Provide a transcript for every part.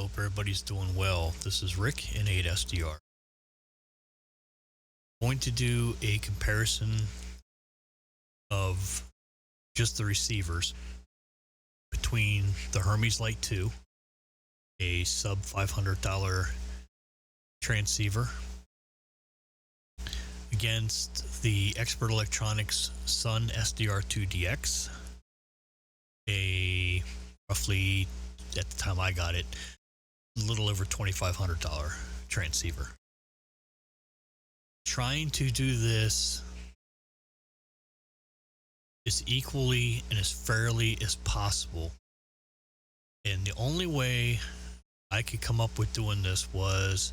Hope everybody's doing well. This is Rick in SunSDR. I'm going to do a comparison of just the receivers between the Hermes Lite 2, a sub $500 transceiver, against the Expert Electronics SunSDR2DX, a roughly, at the time I got it, a little over $2,500 transceiver. Trying to do this as equally and as fairly as possible. And the only way I could come up with doing this was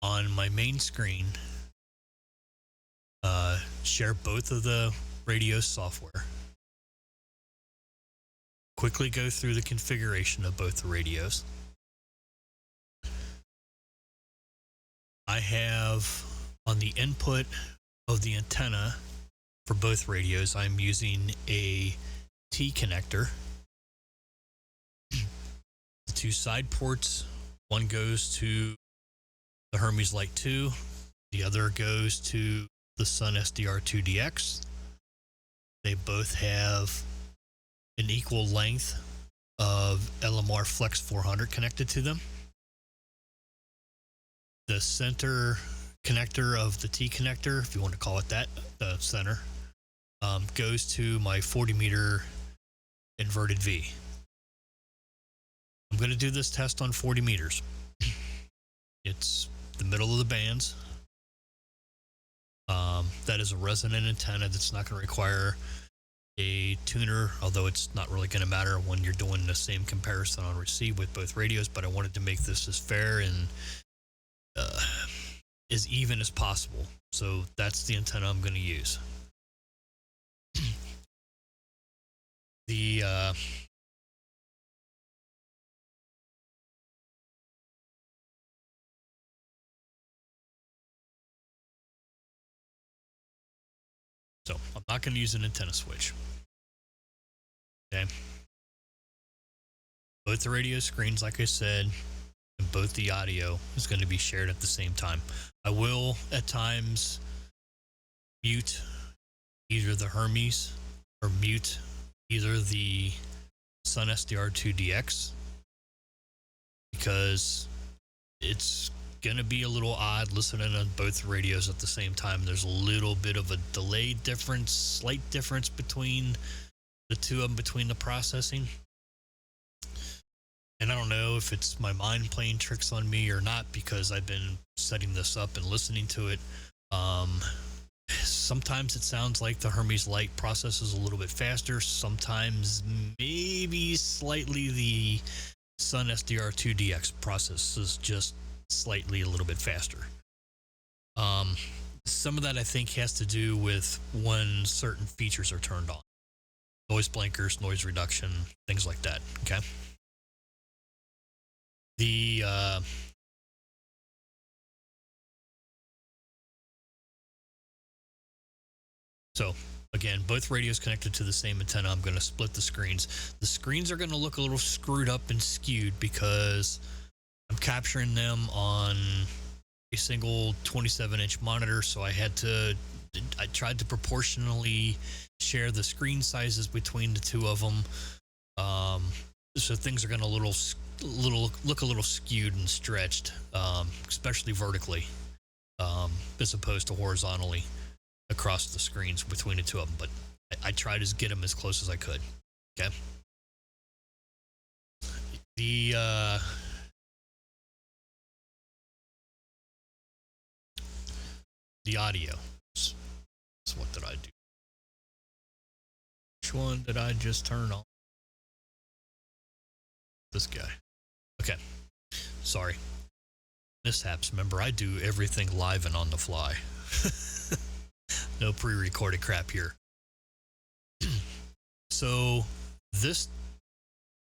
on my main screen, share both of the radio software, quickly go through the configuration of both the radios. I have on the input of the antenna for both radios, I'm using a T connector. The two side ports, one goes to the Hermes Lite 2, the other goes to the SunSDR2DX. They both have an equal length of LMR Flex 400 connected to them. The center connector of the T connector, if you want to call it that, the center, goes to my 40 meter inverted V. I'm going to do this test on 40 meters. It's the middle of the bands. That is a resonant antenna that's not going to require a tuner, although it's not really going to matter when you're doing the same comparison on receive with both radios, but I wanted to make this as fair and as even as possible. So that's the antenna I'm going to use. So I'm not going to use an antenna switch. Okay. Both the radio screens, like I said, and both the audio is going to be shared at the same time. I will at times mute either the Hermes or mute either the SunSDR2DX because it's going to be a little odd listening on both radios at the same time. There's a little bit of a delay difference, slight difference between the two of them, between the processing. And I don't know if it's my mind playing tricks on me or not, because I've been setting this up and listening to it. Sometimes it sounds like the Hermes Lite processes a little bit faster. Sometimes maybe slightly the SunSDR2DX processes just slightly a little bit faster. Some of that I think has to do with when certain features are turned on. Noise blinkers, noise reduction, things like that, okay? So again, both radios connected to the same antenna. I'm going to split the screens. The screens are going to look a little screwed up and skewed because I'm capturing them on a single 27-inch monitor. So I tried to proportionally share the screen sizes between the two of them. So things are going to look a little skewed and stretched, especially vertically, as opposed to horizontally across the screens between the two of them. But I tried to get them as close as I could. Okay. The audio. So what did I do? Which one did I just turn on? This guy. Okay. Sorry. Mishaps. Remember, I do everything live and on the fly. No pre-recorded crap here. So this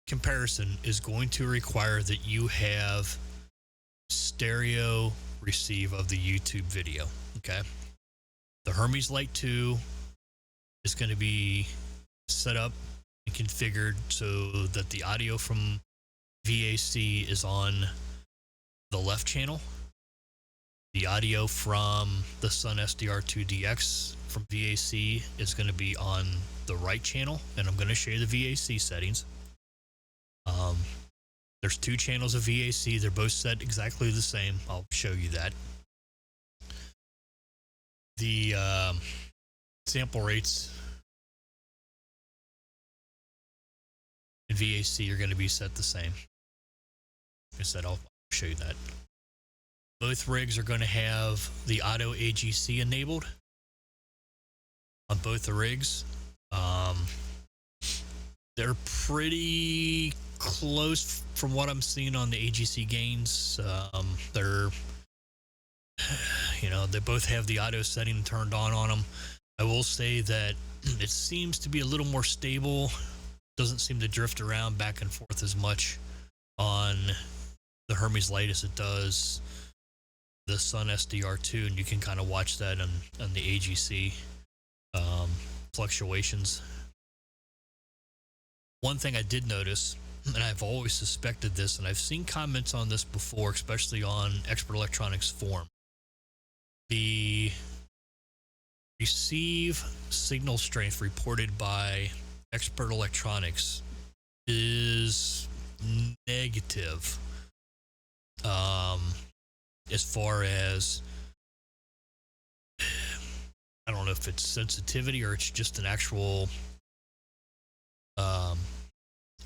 comparison is going to require that you have stereo receive of the YouTube video. Okay. The Hermes Lite 2 is going to be set up and configured so that the audio from VAC is on the left channel. The audio from the SunSDR2DX from VAC is going to be on the right channel, and I'm going to show you the VAC settings. There's two channels of VAC. They're both set exactly the same. I'll show you that. The sample rates in VAC are going to be set the same. Like I said, I'll show you that. Both rigs are going to have the AUTO AGC enabled on both the rigs. They're pretty close from what I'm seeing on the AGC gains. They're, they both have the auto setting turned on them. I will say that it seems to be a little more stable. Doesn't seem to drift around back and forth as much on the Hermes Lite as it does the SunSDR2, and you can kind of watch that on the AGC fluctuations. One thing I did notice, and I've always suspected this, and I've seen comments on this before, especially on Expert Electronics forum. The receive signal strength reported by Expert Electronics is negative. As far as, I don't know if it's sensitivity or it's just an actual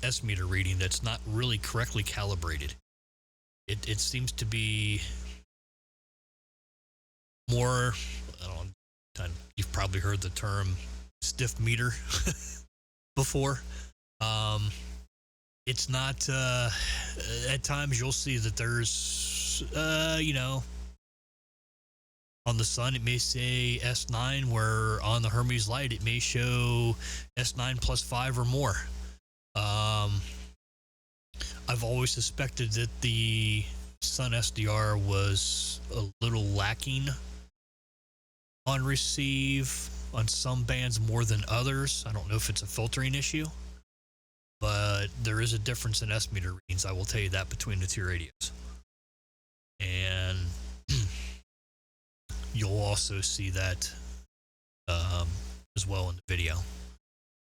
S meter reading that's not really correctly calibrated. It seems to be more, I don't know, you've probably heard the term stiff meter before. It's not, at times you'll see that there's, on the Sun it may say S9, where on the Hermes Lite it may show S9 plus 5 or more. I've always suspected that the SunSDR was a little lacking on receive on some bands more than others. I don't know if it's a filtering issue, but there is a difference in S meter readings, I will tell you that, between the two radios. And you'll also see that as well in the video.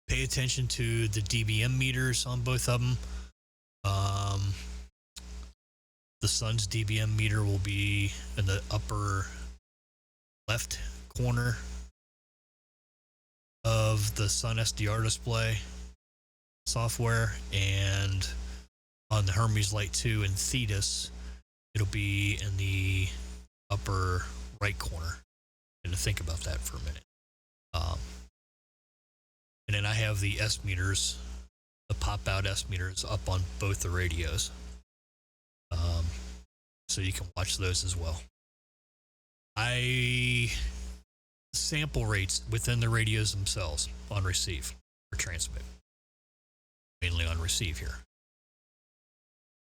Pay attention to the dBm meters on both of them. The Sun's dBm meter will be in the upper left corner of the SunSDR display software, and on the Hermes Lite 2 and Thetis, it'll be in the upper right corner. And to think about that for a minute. And then I have the S meters, the pop out S meters up on both the radios. So you can watch those as well. Sample rates within the radios themselves on receive or transmit. Mainly on receive here.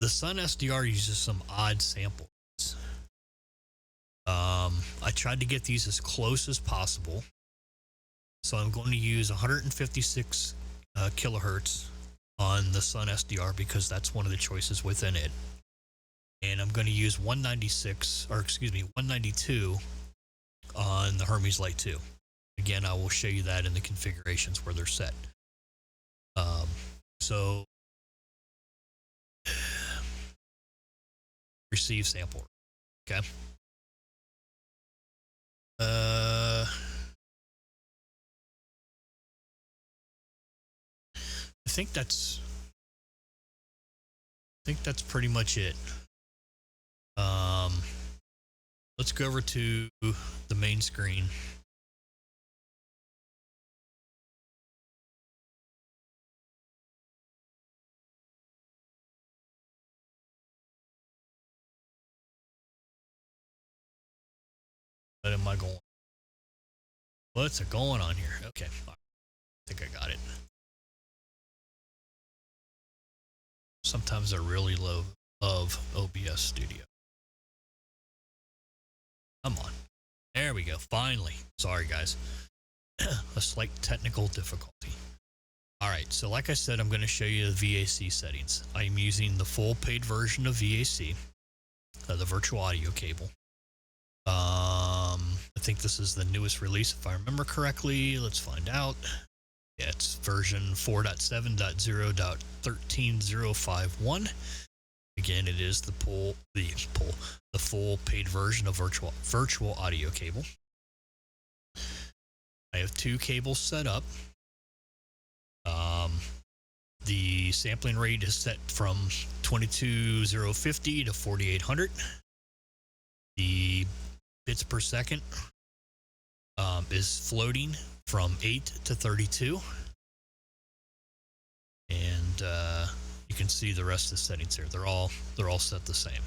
The SunSDR uses some odd sample rates. I tried to get these as close as possible. So I'm going to use 156 kilohertz on the SunSDR because that's one of the choices within it. And I'm going to use 192 on the Hermes Lite 2. Again, I will show you that in the configurations where they're set. So receive sample, okay? I think that's pretty much it. Let's go over to the main screen. What am I going? What's it going on here? Okay, I think I got it. Sometimes I really love OBS Studio. Come on. There we go. Finally. Sorry, guys. A slight technical difficulty. All right, so like I said, I'm going to show you the VAC settings. I'm using the full paid version of VAC, the virtual audio cable. I think this is the newest release, if I remember correctly. Let's find out. Yeah, it's version 4.7.0.13051. Again, it is the full paid version of virtual audio cable. I have two cables set up. The sampling rate is set from 22050 to 4800. The bits per second is floating from 8 to 32. And you can see the rest of the settings here. They're all set the same.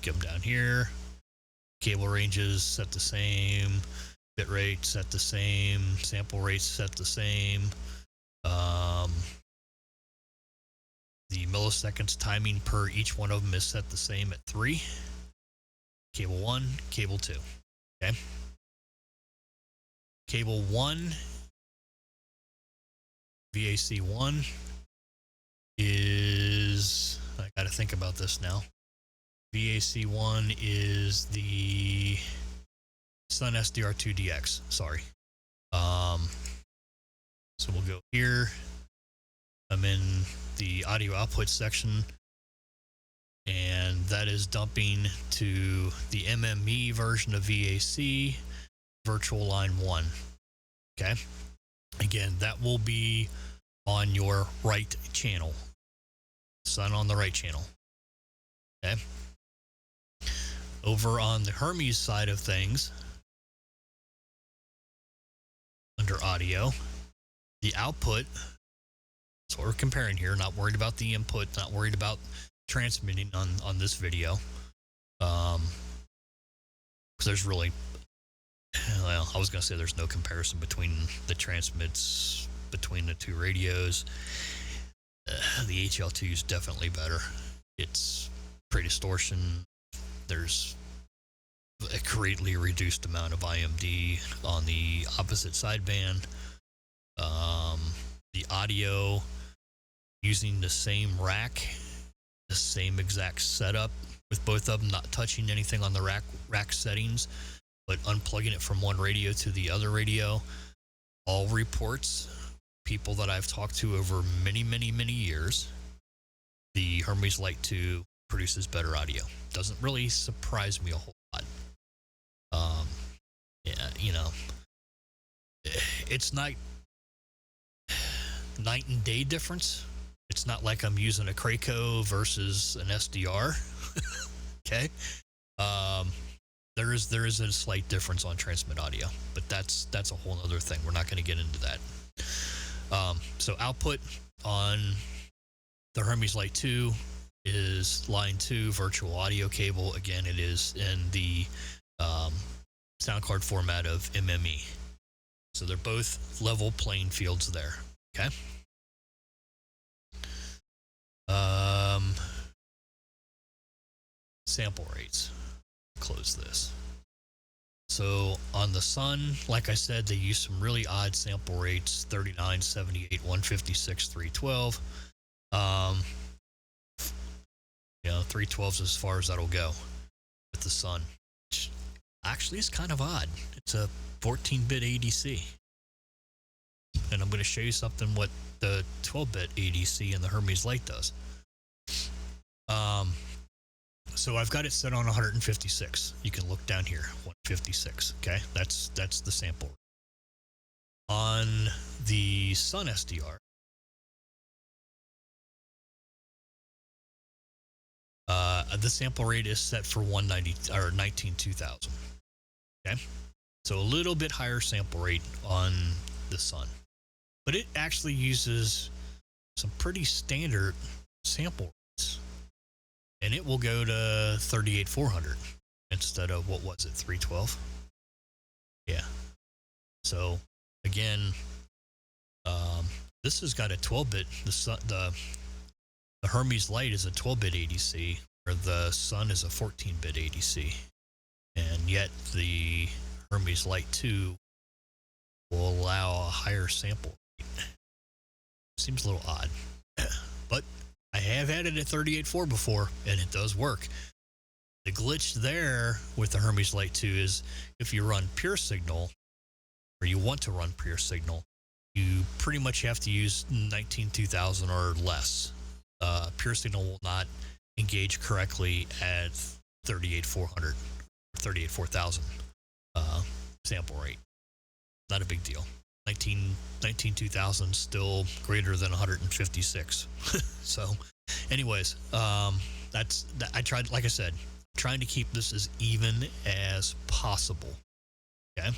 Get them down here. Cable ranges set the same. Bit rate set the same. Sample rates set the same. The milliseconds timing per each one of them is set the same at 3. Cable 1, cable 2. Okay. Cable 1, VAC 1 is, I got to think about this now. VAC 1 is the SunSDR2DX. Sorry. So we'll go here. I'm in the audio output section, and that is dumping to the MME version of VAC, virtual line 1. Okay. Again, that will be on your right channel. Sun on the right channel. Okay. Over on the Hermes side of things, under audio, the output, that's what we're comparing here. Not worried about the input, not worried about transmitting on this video. Because there's really, well, I was going to say there's no comparison between the transmits between the two radios. The HL2 is definitely better. It's pre-distortion. There's a greatly reduced amount of IMD on the opposite sideband. The audio using the same rack, the same exact setup with both of them, not touching anything on the rack settings, but unplugging it from one radio to the other radio. All reports, people that I've talked to over many, many, many years, the Hermes Lite 2 produces better audio. Doesn't really surprise me a whole lot. Yeah, you know, it's not night and day difference. It's not like I'm using a Craco versus an SDR. Okay. There is a slight difference on transmit audio, but that's a whole other thing. We're not going to get into that. So output on the Hermes Lite 2 is line 2 virtual audio cable. Again, it is in the sound card format of MME. So they're both level playing fields there. Okay. Sample rates. Close this. So on the Sun, like I said, they use some really odd sample rates: 39, 78, 156, 312. You know, 312 is as far as that'll go with the Sun. Which actually is kind of odd. It's a 14-bit ADC. And I'm going to show you something what the 12-bit ADC in the Hermes Lite does. So I've got it set on 156. You can look down here, 156. Okay, that's the sample. On the SunSDR, the sample rate is set for 190 or 19,2000. Okay, so a little bit higher sample rate on the Sun, but it actually uses some pretty standard sample rates, and it will go to 38,400 instead of, what was it, 312. Yeah. So again, this has got a 12-bit. The Hermes Lite is a 12-bit ADC, where the Sun is a 14-bit ADC, and yet the Hermes Lite 2 will allow a higher sample rate. Seems a little odd. But I have had it at 38.4 before, and it does work. The glitch there with the Hermes Lite 2 is if you run pure signal, or you want to run pure signal, you pretty much have to use 19-2000 or less. Pure signal will not engage correctly at 38.400, 38.4000 sample rate. Not a big deal. 19-2000 still greater than 156. So, anyways, that's that. I tried, like I said, trying to keep this as even as possible. Okay.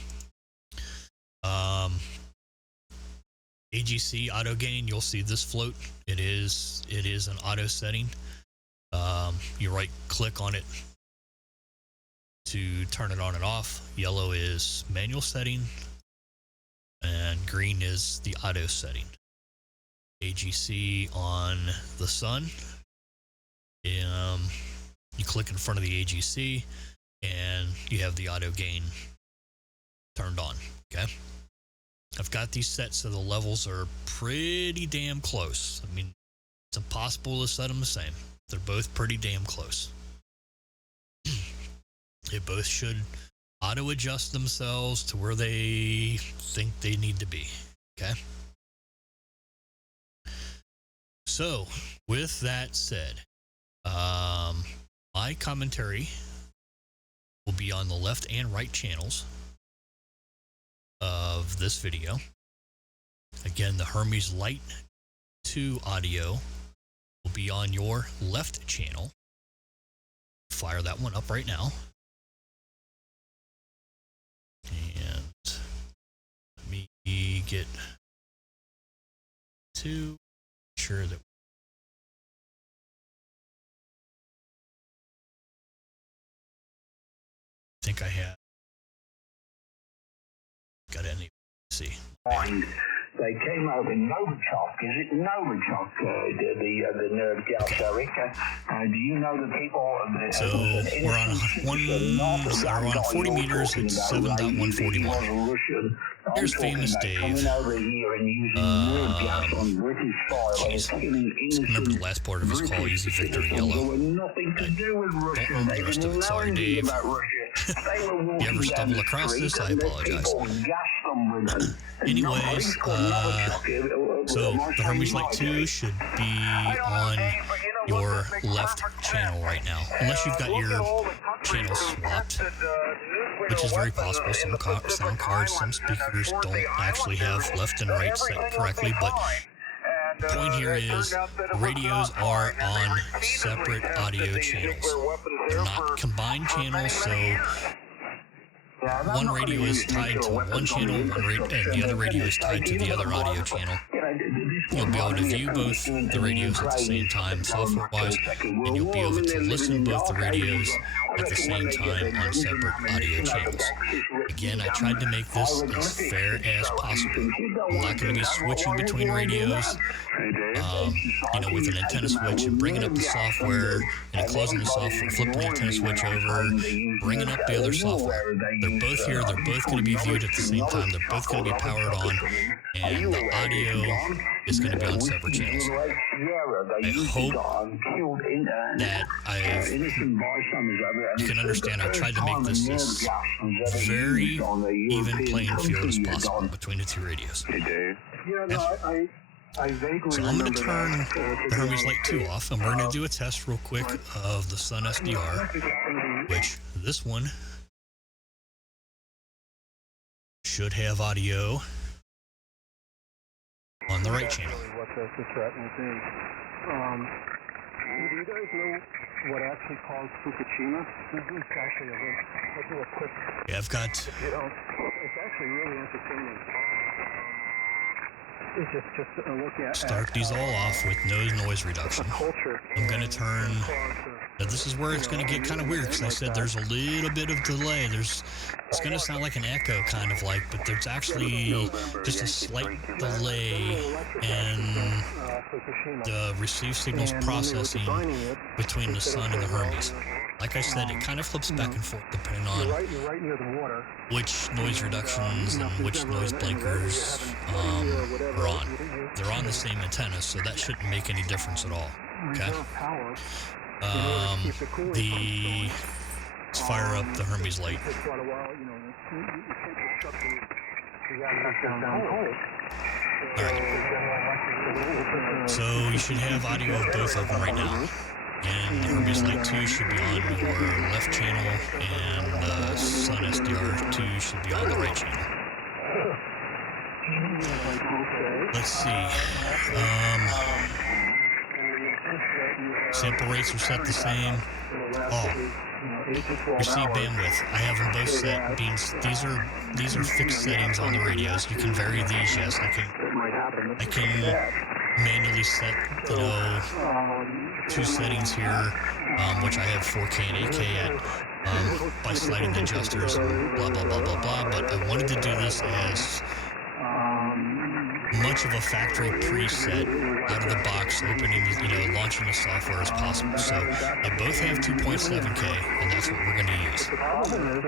AGC auto gain, you'll see this float. It is an auto setting. You right click on it to turn it on and off. Yellow is manual setting, and green is the auto setting. AGC on the sun. You click in front of the AGC, and you have the auto gain turned on. Okay. I've got these set so the levels are pretty damn close. I mean, it's impossible to set them the same. They're both pretty damn close. They both should auto adjust themselves to where they think they need to be. Okay. So, with that said, my commentary will be on the left and right channels of this video. Again, the Hermes Lite 2 audio will be on your left channel. Fire that one up right now. And let me get to sure that I think I have got any. See. They came over Novichok. Is it Novichok, the nerve gas, Eric? Do you know the people? So we're on 40 meters at 7.141. Here's famous Dave. Geez, I remember the last part of his call, Easy Victory Yellow. Don't remember the rest of it. Sorry, Dave. If you ever stumble across this, I apologize. Anyways, so the Hermes Lite 2 should be on your left channel right now, unless you've got your channel swapped, which is very possible. Some sound cards, some speakers don't actually have left and right set correctly, but the point here is the radios are on separate audio channels. They're not combined channels, so one radio is tied to one channel, and the other radio is tied to the other audio channel. You'll be able to view both the radios at the same time, software-wise, and you'll be able to listen to both the radios at the same time on separate audio channels. Again, I tried to make this as fair as possible. I'm not going to be switching between radios, with an antenna switch and bringing up the software and closing the software, flipping the antenna switch over, bringing up the other software. They're both here. They're both going to be viewed at the same time. They're both going to be powered on, and the audio is going to be on separate channels. I hope that you can understand I tried to make this as very even playing field as possible between the two radios. Okay. So I'm going to turn the Hermes Lite 2 off, and we're going to do a test real quick of the SunSDR, which this one should have audio on the right channel. What the threat will be. Do you guys know what actually caused Fukushima? It's actually I'll do a quick. Yeah, I've got. If you don't, it's actually really entertaining. It's just a look at. Start these all off with no noise reduction. I'm going to turn. Now this is where it's going to get kind of weird, because I said there's a little bit of delay. It's going to sound like an echo, kind of like, but there's actually just a slight delay in the receive signals processing between the Sun and the Hermes. Like I said, it kind of flips back and forth depending on You're right near the water. which noise reductions and which noise blinkers are on. They're on the same antenna, so that shouldn't make any difference at all. Okay. Let's fire up the Hermes Lite. Alright. So you should have audio of both of them right now. And the Hermes Lite 2 should be on your left channel, and the SunSDR2 should be on the right channel. Let's see. Sample rates are set the same. Receive bandwidth. I have them both set. These are fixed settings on the radios. You can vary these. Yes, I can manually set, two settings here, which I have 4K and 8K at by sliding the adjusters. Blah blah blah blah blah. But I wanted to do this as much of a factory preset out of the box, launching the software as possible. So they both have 2.7K, and that's what we're going to use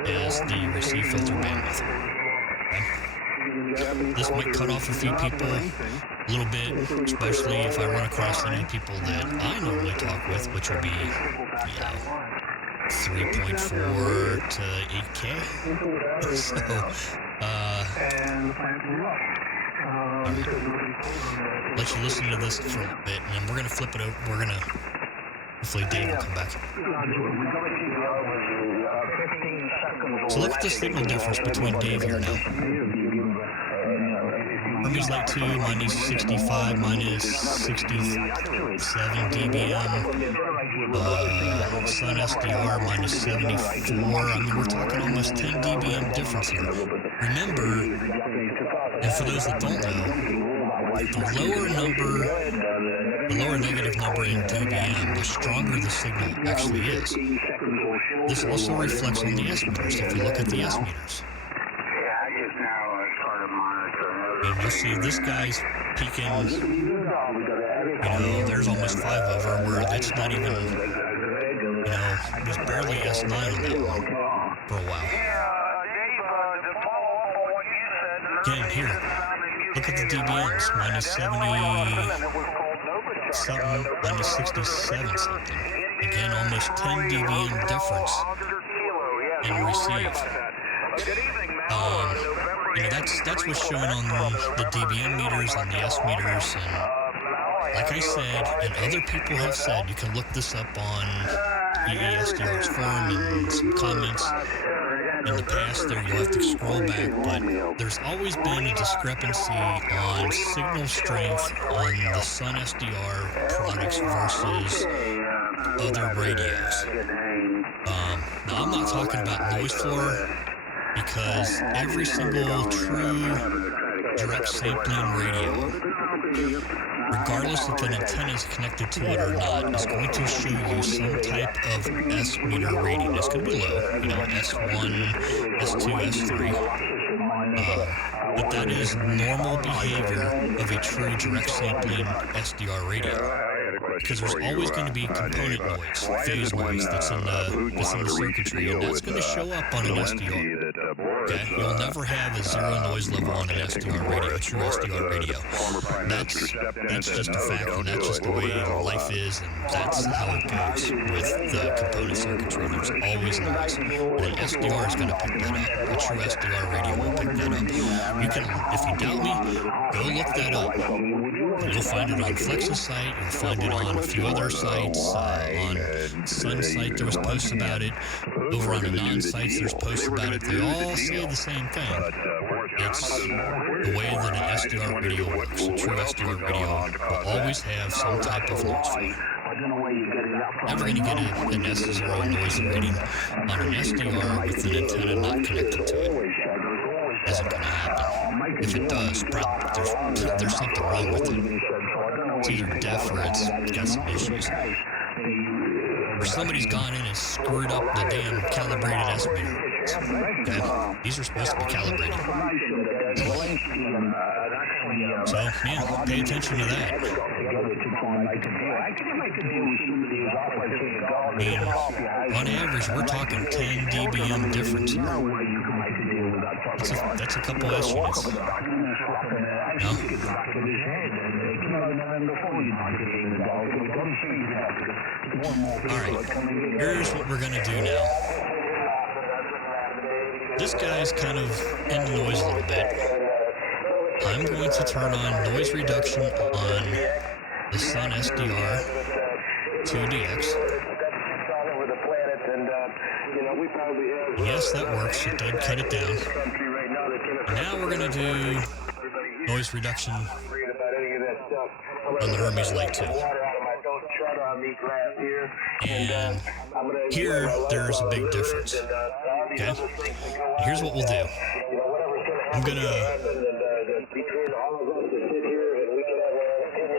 as the receive filter bandwidth. Okay. This might cut off a few people a little bit, especially if I run across any people that I normally talk with, which will be, 3.4 to 8K. So, let you listen to this for a bit, and then we're going to flip it over. Hopefully Dave will come back. So look at the signal difference between Dave here now. Hermes Lite 2, mine is 65, mine is 67 dBm. SunSDR, mine is 74. I mean, we're talking almost 10 dBm difference here. Remember, and for those that don't know, the lower negative number in dBm, the stronger the signal actually is. This also reflects on the S meters. If you look at the S meters, and you'll see this guy's peaking, there's almost 5 over, where it's not even, there's barely S9 on that one for a while. Again, here, look at the dBms, minus 70 something, minus 67 something. Again, almost 10 dBm difference in receive. That's what's showing on the dBm meters, on the S meters, and like I said, and other people have said, you can look this up on EASDR's forum and some comments. In the past there, you'll have to scroll back, but there's always been a discrepancy on signal strength on the SunSDR products versus other radios. Now I'm not talking about noise floor, because every single true direct sampling radio, regardless if an antenna is connected to it or not, is going to show you some type of S meter rating. It's going to be low, S1, S2, S3. But that is normal behavior of a true direct sampling SDR radio. Because there's always going to be component noise, phase noise that's in the circuitry, and that's going to show up on an SDR. Okay, you'll never have a zero noise level on an SDR radio, a true SDR radio. That's just a fact, and that's just the way life is, and that's how it goes with the component circuitry. There's always noise, and an SDR is going to pick that up. A true SDR radio will pick that up. You can, if you doubt me, go look that up. You'll find it on Flex's site. You'll find it on a few other sites. On Sun's site, there was posts about it. Over on the non-sites, there's posts about it. They all say the same thing. It's the way that an SDR radio works. A true SDR radio will always have some type of noise floor. Never going to get an S0 noise rating on an SDR with an antenna not connected to it. Isn't going to happen. If it does, there's something wrong with it. It's either deaf or it's got some issues. Or somebody's gone in and screwed up the damn calibrated S meter. settings. Okay? These are supposed to be calibrated. So, yeah, pay attention to that. And on average, we're talking 10 dBm difference. That's a couple S units. No? Alright, here's what we're going to do now. This guy's kind of in the noise a little bit. I'm going to turn on noise reduction on the SunSDR2DX. Yes, that works. It did cut it down. Now we're going to do noise reduction on the Hermes Lite 2. And here, there's a big difference. Okay? Here's what we'll do. I'm going to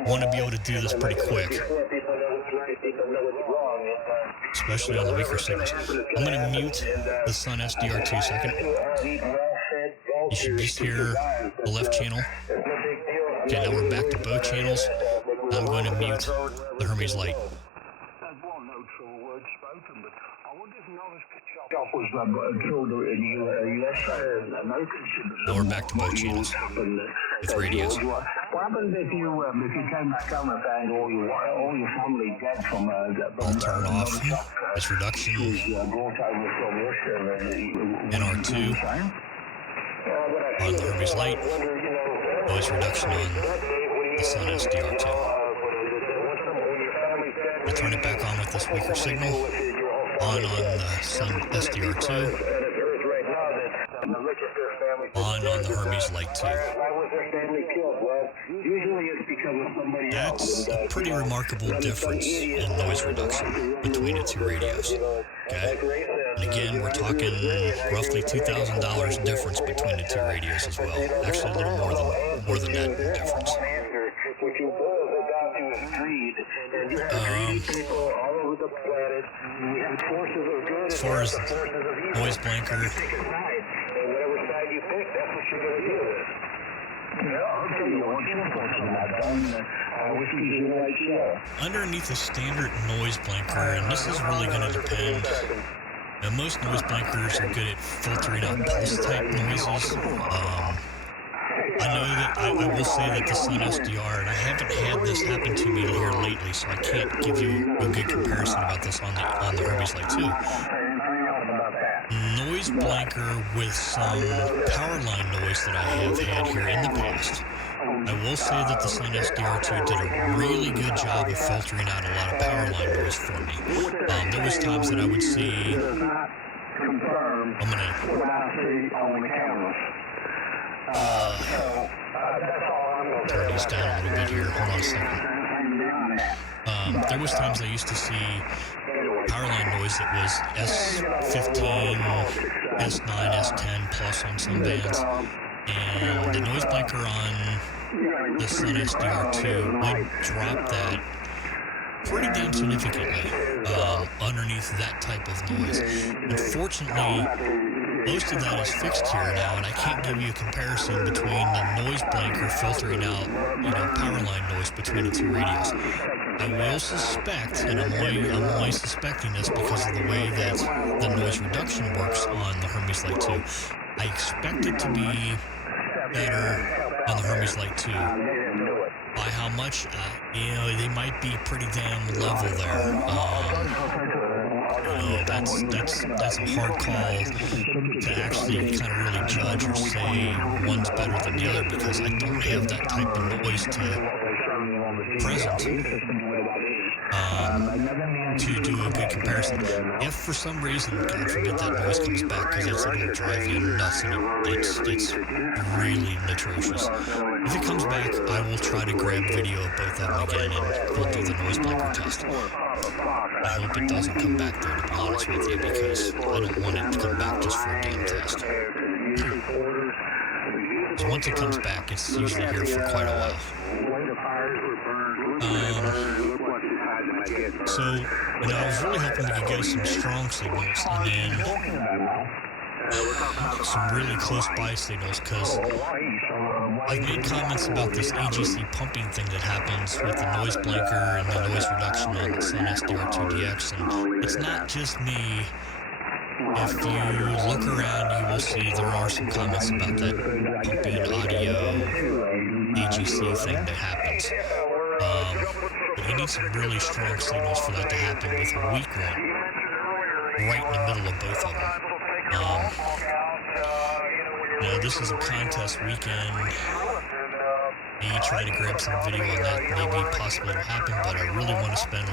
want to be able to do this pretty quick, especially on the weaker signals. I'm going to mute the SunSDR2 second. You should just hear the left channel. Okay, now we're back to both channels. I'm going to mute the Hermes Lite. Now we're back to both channels with radios. What happens if you came back home and found all your family dead from I'll turn off this reduction NR2 on the Hermes Lite, noise reduction on the SunSDR2. We'll turn it back on with this weaker signal, on the SunSDR2, on the Hermes Lite 2. That's a pretty remarkable difference in noise reduction between the two radios. Okay? And again, we're talking roughly $2,000 difference between the two radios as well. Actually, a little more than that in difference. As far as noise blanker, underneath a standard noise blanker, and this is really going to depend. Now, most noise blankers are good at filtering out pulse type noises. I know that I will say that the SunSDR, and I haven't had this happen to me here lately, so I can't give you a good comparison about this on the Hermes Lite 2. Noise blanker with some power line noise that I have had here in the past. I will say that the SunSDR2 did a really good job of filtering out a lot of power line noise for me. There was times that I would see. I'm gonna turn these down a little bit here. Hold on a second. There was times I used to see power line noise that was S15, S9, S10 plus on some bands, and the noise blanker on the SunSDR2 would drop that pretty damn significantly underneath that type of noise. Unfortunately, most of that is fixed here now, and I can't give you a comparison between the noise blanker filtering out, power line noise between the two radios. I will suspect, and I'm only suspecting this because of the way that the noise reduction works on the Hermes Lite 2. I expect it to be better on the Hermes Lite 2. By how much? They might be pretty damn level there. That's a hard call to actually kind of really judge or say one's better than the other, because I don't have that type of noise to present to do a good comparison. If for some reason, God forbid, that noise comes back, because it'll drive you nuts and it's really atrocious. If it comes back, I will try to grab video of both of them again and we'll do the noise blanker test. I hope it doesn't come back though, to be honest with you, because I don't want it to come back just for a damn test. So once it comes back, it's usually here for quite a while. So, I was really hoping we could get some strong signals, and then some really close by signals, because I've made comments about this AGC pumping thing that happens with the noise blanker and the noise reduction on the SunSDR2DX, and it's not just me. If you look around, you will see there are some comments about that pumping audio AGC thing that happens. But you need some really strong signals for that to happen with a weak one right in the middle of both of them. Now, this is a contest weekend. Me try to grab some video on that, maybe possibly it'll happen, but I really want to spend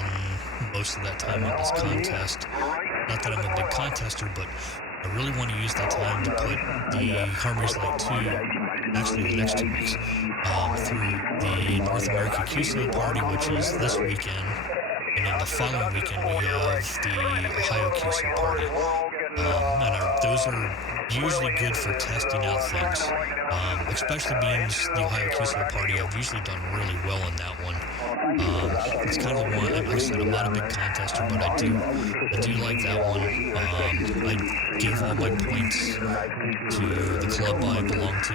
most of that time on this contest. Not that I'm a big contester, but I really want to use that time to put the Hermes Lite 2, actually the next 2 weeks, through the North American QSO party, which is this weekend, and then the following weekend we have the Ohio QSO party. Those are usually good for testing out things, especially being the Ohio QSO party. I've usually done really well in that one. It's kind of one, like I said, I'm not a big contester, but I do like that one. I give all my points to the club I belong to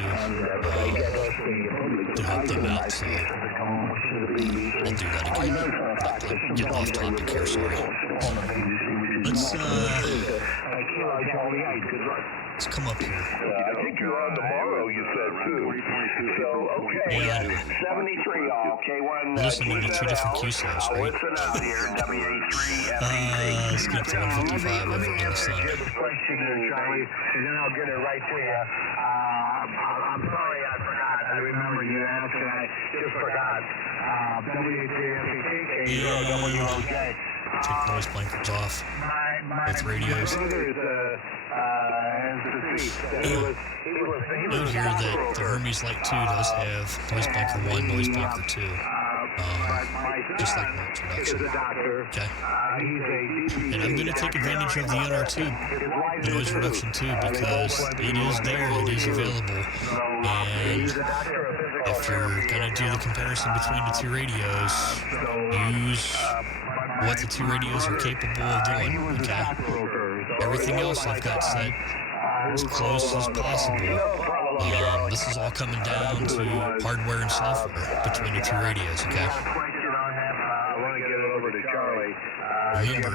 help them out, so I'll do that again. I'm getting off topic here, sorry. Let's come up here. I think you're on tomorrow, you said, too. So, okay. Yeah, 73, K1. Listening to 2 different QSOs, right? Listen out here, WA3, Let's get to 155 over on the sun. question here, Charlie, and then I'll get it right to you. I'm sorry, I forgot. I remember you asked, and I just forgot. WA3, WOJ. Take noise blankers off. Both radios. Note here that the Hermes Lite 2 does have noise blanker 1, noise blanker 2. Just like noise reduction. Okay. And I'm going to take advantage of the NR2, the noise reduction too, because it is there, it is available. And if you're going to do the comparison between the 2 radios, use what the 2 radios are capable of doing, okay? Everything else I've got set as close as possible. This is all coming down to hardware and software between the 2 radios, okay? Remember,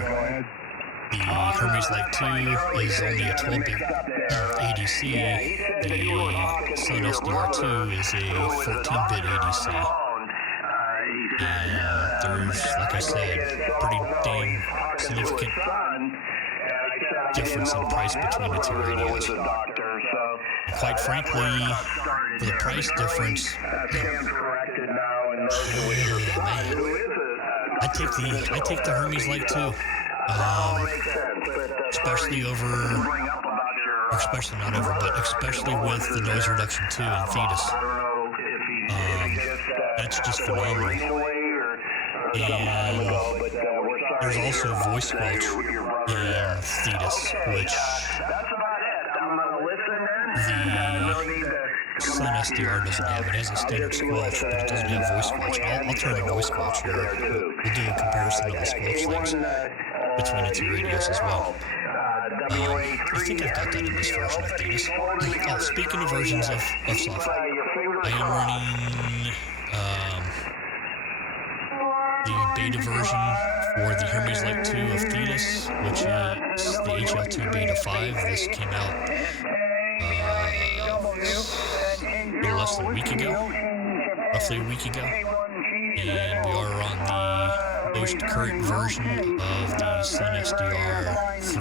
the Hermes Lite 2 is only a 12-bit ADC. The SunSDR2 is a 14-bit ADC. And there's, like I said, pretty dang significant difference in price between the 2 radios. And quite frankly, for the price difference, I take the Hermes Lite 2, especially with the noise reduction 2 and Thetis. That's just phenomenal. And there's also voice squelch in Thetis, which the SunSDR doesn't have. It has a standard squelch, but it doesn't have voice squelch. I'll turn the voice squelch here. We'll do a comparison of the squelch things between the 2 radios as well. I think I've got that in this version of Thetis. Oh, speaking of versions of software, I am running the beta version for the Hermes Lite 2 of Thetis, which is the UHF T Beta 5. This came out a little less than a week ago, roughly a week ago. And we are on the most current version of the SunSDR3,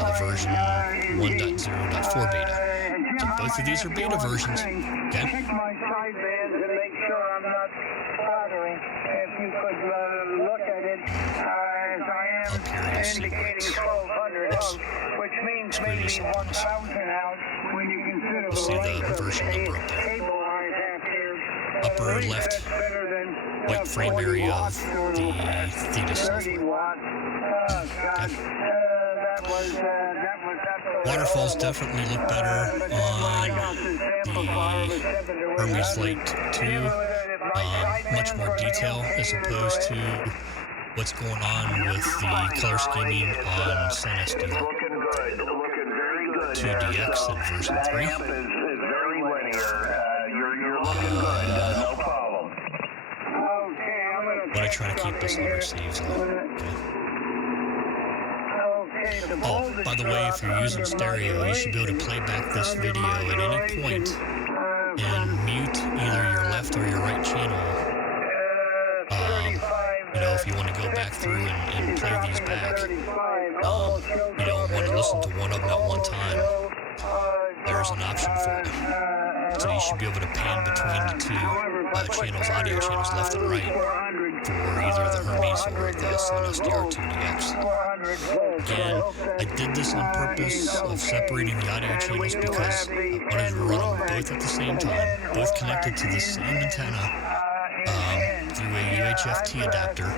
the version 1.0.4 beta. So both of these are beta versions, okay? Up here you'll see where it's, screw this up on us. You'll see the version number up there. Upper left white frame area of the Thetis software. Okay. Waterfalls definitely look better on the Hermes Lite 2. Much more detail as opposed to what's going on with the color scheming on SunSDR. AUTO AGC in version 3. That amp is very linear. You're looking good. No problem. Okay, But I try to keep this on receives. Oh, by the way, if you're using stereo, you should be able to play back this video at any point and mute either your left or your right channel. You know, if you want to go back through and play these back, you don't want to listen to one of them at one time. There's an option for it. So you should be able to pan between the two channels, audio channels, left and right, for either the Hermes or the SunSDR2DX. Again, I did this on purpose of separating the audio channels because I wanted to run them both at the same time, both connected to the same antenna through a UHF T adapter,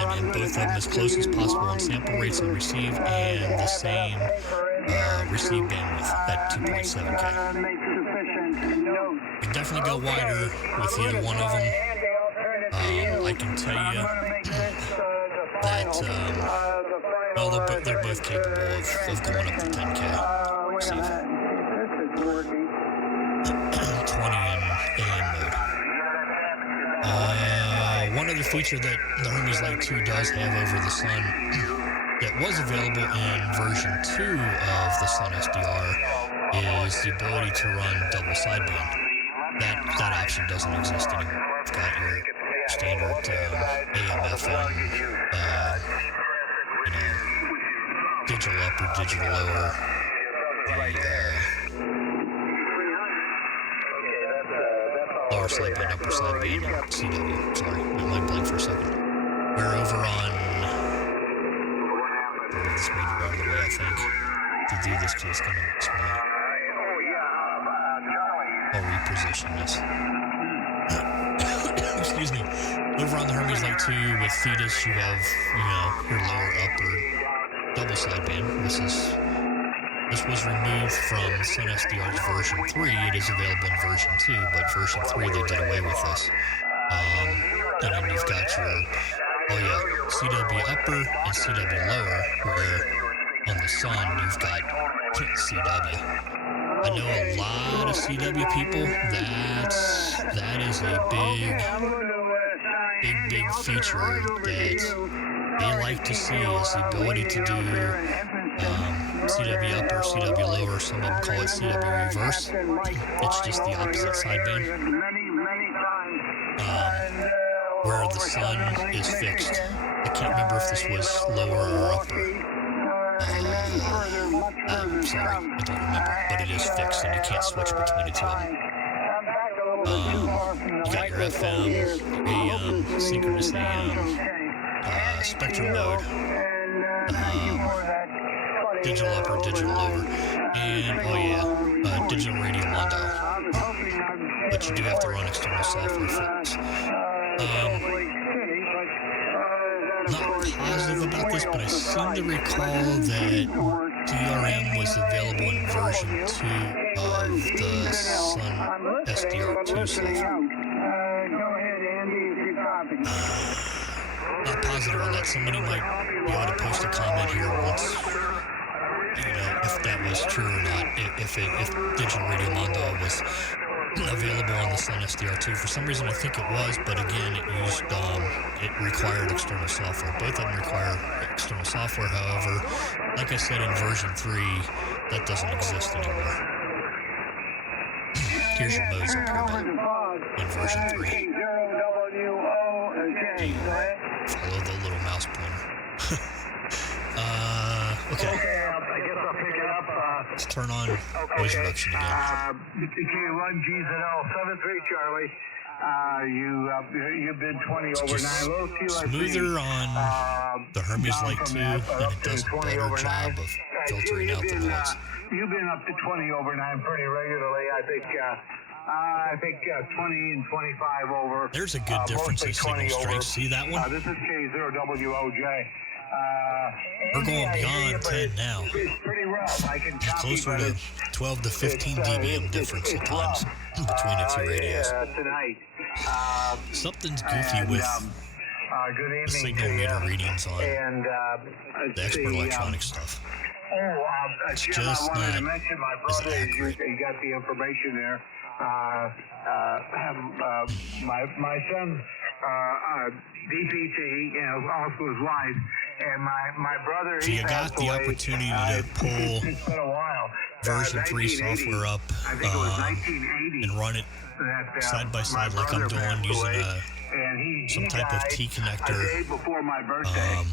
and then both of them as close as possible on sample rates and receive, and the same receive bandwidth at 2.7K. You can definitely go wider with either one of them. I can tell you that well, they're both capable of going up to 10K receive. 20 in AM mode. One other feature that the Hermes Lite 2 does have over the Sun that was available in version 2 of the SunSDR is the ability to run double sideband. That option doesn't exist anymore. You've got your standard AM, FM, digital upper, digital lower, lower sideband, upper sideband, CW. Sorry, I might blank for a second. We're over on. This meter out of the way, I think. To do this, just gonna explain. I'll reposition this. Excuse me. Over on the Hermes Lite 2 with Thetis, you have, your lower, upper, double sideband. This was removed from SunSDR's version 3. It is available in version 2, but version 3 they did away with this. And then you've got your CW upper and CW lower, where on the Sun you've got CW. I know a lot of CW people, that is a big feature that they like to see, is the ability to do CW upper, CW lower. Some of them call it CW reverse. It's just the opposite sideband. Where the Sun is fixed. I can't remember if this was lower or upper. Sorry, I don't remember, but it is fixed and you can't switch between the two of them. You got your FM, AM, synchronous AM, spectrum mode, digital upper, digital lower, and digital radio mondo. But you do have to run external software for this. Not positive about this, but I seem to recall that DRM was available in version 2 of the SunSDR2 software. Not positive on that. Somebody might be able to post a comment here once, if that was true or not. If Digital Radio Mondo was available on the SunSDR2. For some reason, I think it was, but again, it required external software. Both of them require external software, however, like I said, in version 3, that doesn't exist anymore. Here's your modes up here, but in version 3. Follow the little mouse pointer. Okay. Let's turn on voice reduction again. K1 GZL 73 Charlie. You've been 20 over 9. Smoother on the Hermes Lite 2, and it does a better job of filtering out the noise. You've been up to 20 over 9 pretty regularly. I think 20 and 25 over. There's a good difference in signal strength. See that one? This is K0WOJ. We're going beyond 10 now. It's pretty rough. I can copy, closer to 12 to 15 dBm difference at times between the two radios. Something's goofy with the signal meter readings on the expert electronic stuff. It's Jim, just I wanted not to mention my as brother, accurate. you got the information there. My son, DPT, also his wife, and my brother, So you got the opportunity to pull it's been a while. version 3 software up I think it was 1980. and run it side by side like I'm doing, using some type of T connector a day before my birthday.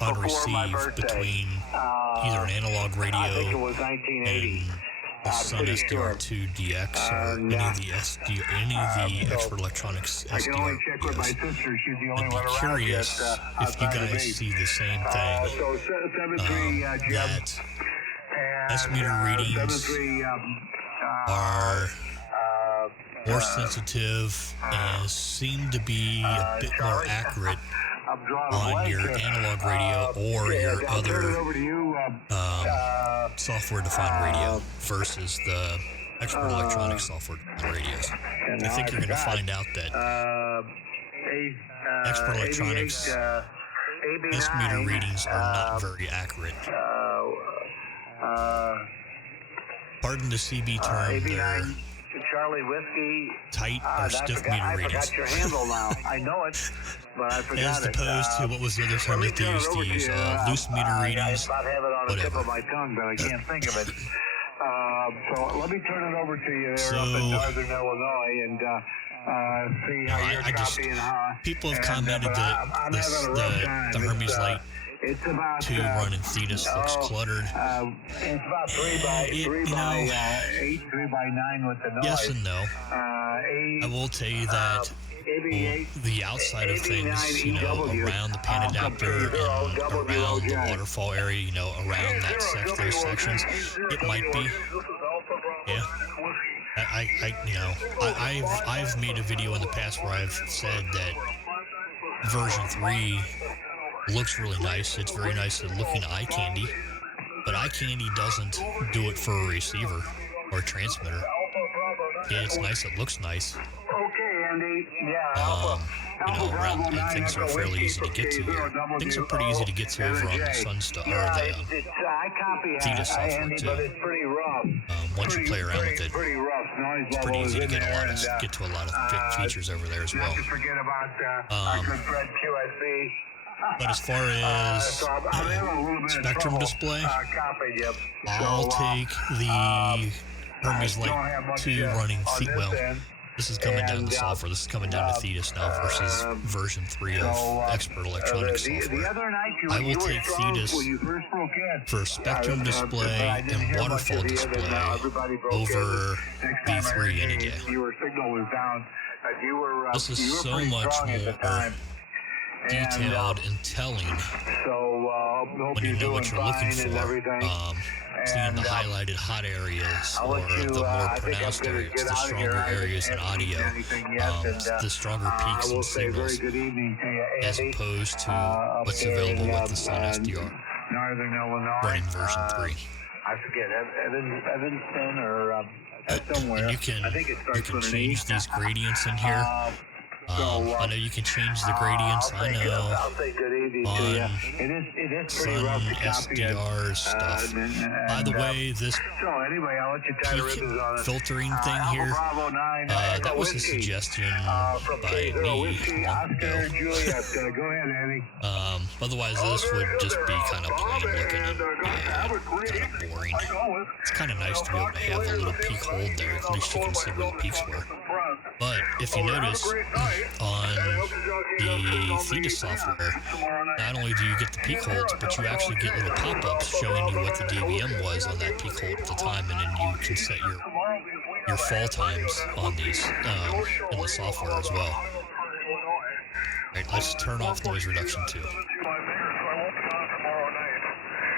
on receive between either an analog radio I think it was 1980. and the SunSDR2DX or any of the expert electronics I can only check with my SDR sister. She's the I'd only one be around curious yet, if you outside of me. guys see the same thing, So 73 Jim. that And, S meter readings 73, are more sensitive and seem to be a bit more accurate on your analog radio or your other software-defined radio versus the expert electronics software-defined radios. I think you're going to find out that expert electronics S meter readings are not very accurate. Pardon the CB term, they're Charlie Whiskey. tight or stiff meter readings. I forgot your handle now. I know it, but I forgot As opposed to what was the other term that they used to use, loose meter readings, I have it on the tip whatever. of my tongue, but I can't think of it. So let me turn it over to you there So, up in northern Illinois and see how you're copying how. People have commented that the Hermes Lite It's about 2 running Thetis looks cluttered. It's about 3 by 8, 3 by 9 with the noise. Yes and no. I will tell you that the outside of things, around the pan adapter and around the waterfall area, around those sections, it might be. Yeah. I've made a video in the past where I've said that version 3 looks really nice. It's very nice at looking eye candy, but eye candy doesn't do it for a receiver or a transmitter. Yeah, it's nice. It looks nice. Okay, Andy. Yeah. Around, and things are fairly easy to get to here. Things are pretty easy to get to over on the SunSDR or the Thetis software too. Once you play around with it, it's pretty easy to get to a lot of features over there as well. But as far as spectrum display, I'll take the Hermes Lite 2 running this is coming down the software. This is coming down to Thetis now versus version 3 of expert electronics software. I will take Thetis for spectrum display and waterfall display over V3 any day. This is so much more detailed and telling when you know what you're looking for. Seeing the highlighted hot areas or the more pronounced areas, the stronger areas in audio, the stronger peaks and signals, as opposed to what's available with the SunSDR running version 3. I forget, Evanston or somewhere. And you can change these gradients in here. I know you can change the gradients. I know on SunSDR stuff. By the way, this peak filtering thing here, that was a suggestion by me a month ago. Otherwise, this would just be kind of plain looking and kind of boring. It's kind of nice to be able to have a little peak hold there. At least you can see where the peaks were. But if you notice, on the Thetis software, not only do you get the peak holds, but you actually get little pop-ups showing you what the dBm was on that peak hold at the time, and then you can set your fall times on these in the software as well. All right, let's turn off noise reduction too.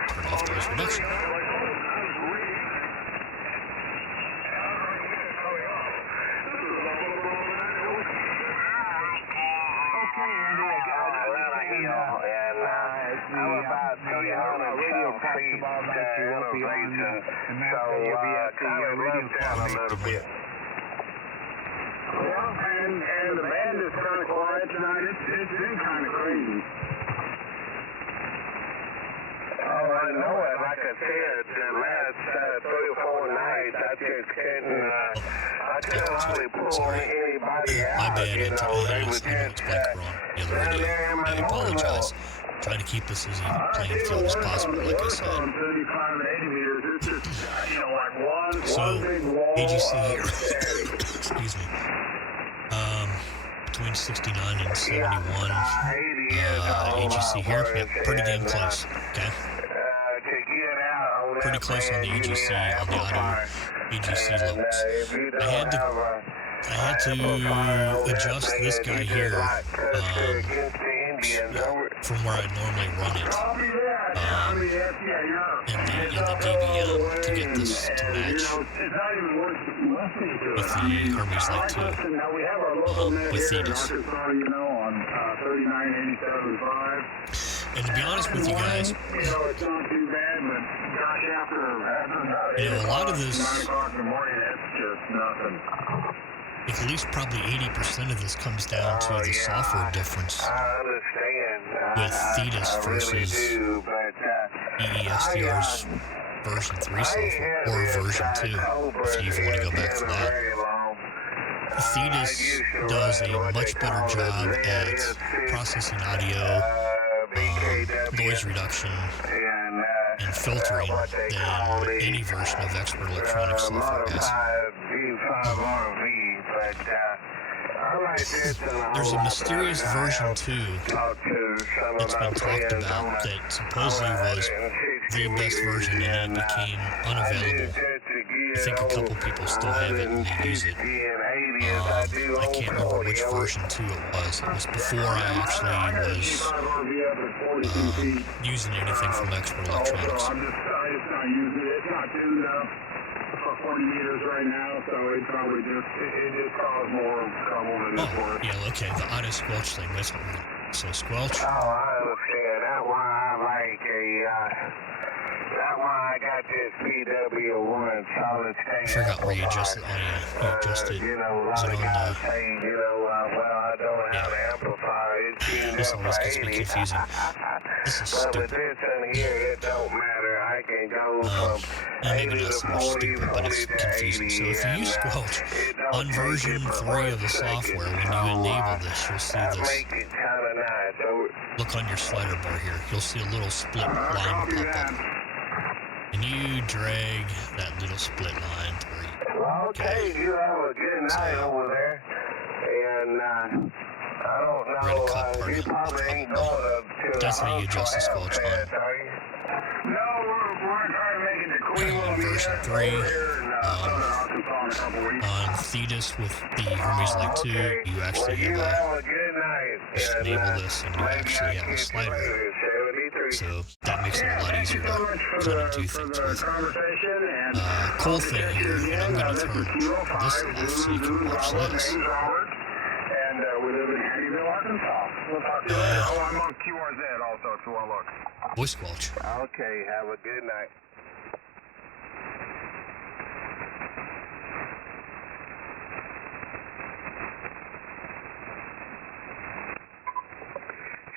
Turn off noise reduction. And the band is kind of quiet tonight. It's been kind of crazy. All right. I know it. Like I said, the last 3 or 4 nights, I just couldn't hardly pull anybody out. My bad. You know, they were I know it's blank wrong. The other radio. I apologize. Trying to keep this as even playing field as possible, like I said. 35 and 80 meters, it's just, you know, like one big wall AGC of here. static. Excuse me. Between 69 and 71. AGC here. Yep, pretty damn close. Okay. Pretty close on the AGC, on the AUTO AGC levels. I had to adjust this guy here from where I normally run it in the DBM to get this to match with the Hermes Lite 2 with Thetis. And to be honest with you guys, you know, a lot of this, at least probably 80% of this comes down to the software difference with Thetis versus EESDR's version 3 software, or version 2, if you even want to go back to that. Thetis does a much better job at processing audio, noise reduction, and filtering than any version of expert electronics software has. There's a mysterious version 2 that's been talked about that supposedly was the best version, and it became unavailable. I think a couple people still have it and they use it. I can't remember which version 2 it was. It was before I actually was using anything from expert electronics. I'm just not using it. It's not tuned up for 40 meters right now, so it probably just caused more trouble than it's worth. Yeah, okay, the auto squelch thing, that's what we're gonna, so squelch. Oh, I understand. That's why I like that's why I got this PW1 solid state. I forgot where you adjusted audio. You adjusted, you know, is it on the... say, you know, well, I don't have an amplifier. This always gets me confusing. This is But with stupid. this in here, it don't matter. I can go from And 80 maybe to not so much 40, stupid, but 40 it's to confusing. 80, So if you and, use squelch it don't on take version it but 3 of the 1 second. software, when you enable this, you'll see That this. make it kind of nice. So, Look on your slider bar here. You'll see a little split line pop up. And you drag that little split line through. okay, you have a good night over there. And I don't know, you probably ain't going to That's how you adjust the squelch line. are you? No, we're trying to make it to Cleveland. Version 3, on Thetis with the Hermes Lite 2, you actually have a, just enable this and you actually have a slider. So that makes it a lot easier to kind of do things with. Cool thing here, and I'm going to turn this off so you can watch this. And we live in Handyville, Arkansas. We'll talk to you later. Oh, I'm on QRZ also, if you want to look. Voice squelch. Okay, have a good night.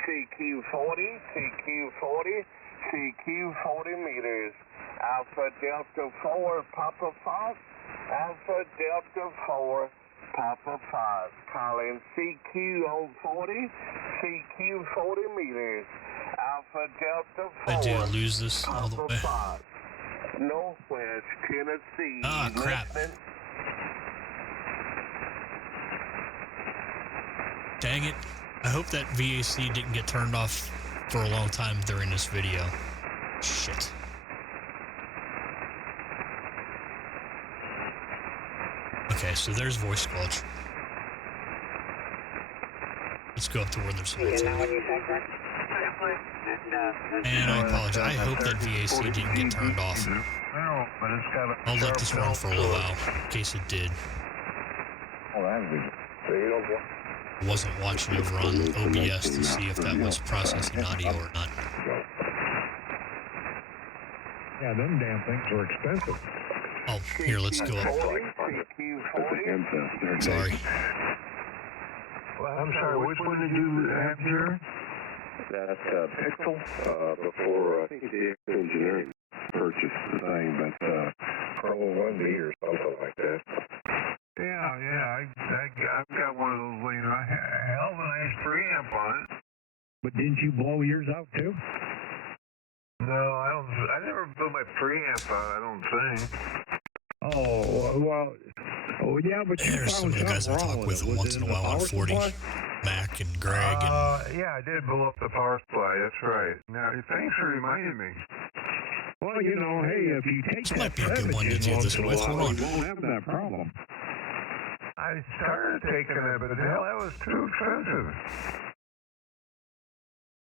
CQ40, CQ40, CQ40 meters. Alpha Delta 4, Papa Fox. Alpha Delta 4, Papa Fox. Calling CQ on 40, CQ 40 meters. Alpha Delta 4. I did lose this all the way. Fox. Northwest Tennessee. Ah, crap. Listening. Dang it. I hope that VAC didn't get turned off for a long time during this video. Shit. Okay, so there's voice squelch. Let's go up to where there's no tag. And I apologize. I hope that VAC didn't get turned off. I'll let this run for a little while, in case it did. I wasn't watching over on OBS to see if that was processing audio or not. Yeah, them damn things are expensive. Oh, here, let's go up. Sorry. Well, I'm sorry, which one did you have here? That Pixel, before DX Engineering purchased the thing, but probably 1B or something like that. Yeah, I've got one of those later. I had a hell of a nice preamp on it. But didn't you blow yours out too? No, I never blew my preamp out, I don't think. Oh, well, yeah, but you There's some found of the guys I something wrong talk with with it. once in a while on 40. Mac and Greg and Yeah, I did blow up the power supply, that's right. Now, thanks for reminding me. Well, you know, hey, if you take This that might be a good one to do this with. Hold on. you won't have that problem. I started taking it, but hell, that was too expensive.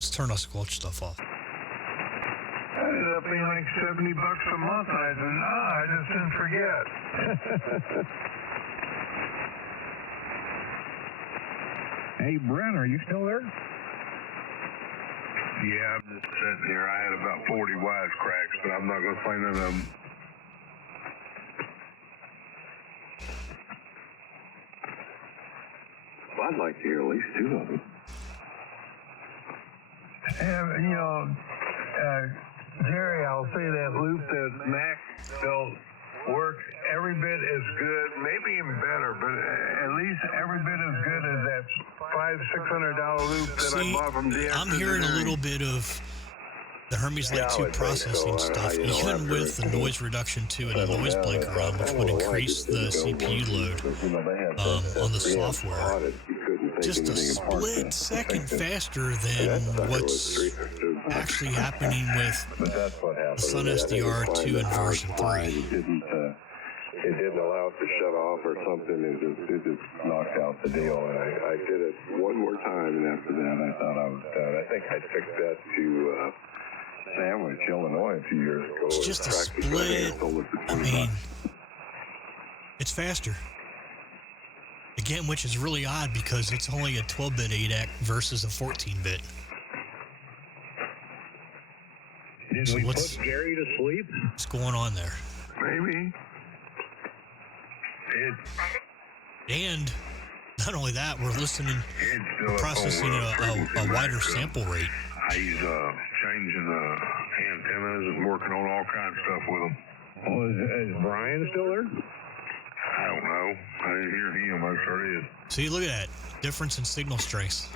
Let's turn our squelch stuff off. That ended up being like $70 a month. I said, no, I just didn't forget. Hey, Brent, are you still there? Yeah, I'm just sitting here. I had about 40 wisecracks, but I'm not going to find none of them. Well, I'd like to hear at least 2 of them. And, you know, Jerry, I'll say that loop that Mac built works every bit as good, maybe even better, but at least every bit as good as that $500-600 loop that See, I bought from DX. I'm hearing a little bit of the Hermes Lite 2 processing stuff, even with the noise reduction 2 and the noise blanker on, which would increase the CPU load on the software. Just a split second faster than what's actually happening with the SunSDR2 in version 3. It didn't allow it to shut off or something. It just knocked out the deal. And I did it one more time, and after that, I thought I was done. I think I took that to Sandwich, Illinois, a few years ago. It's just a split. I mean, it's faster. Again, which is really odd because it's only a 12-bit ADAC versus a 14-bit. Did we put Gary to sleep? What's going on there? Maybe. And not only that, we're processing a wider sample rate. He's changing the antennas and working on all kinds of stuff with them. Oh, is Brian still there? I don't know. I didn't hear him. I sure did. See, look at that difference in signal strengths.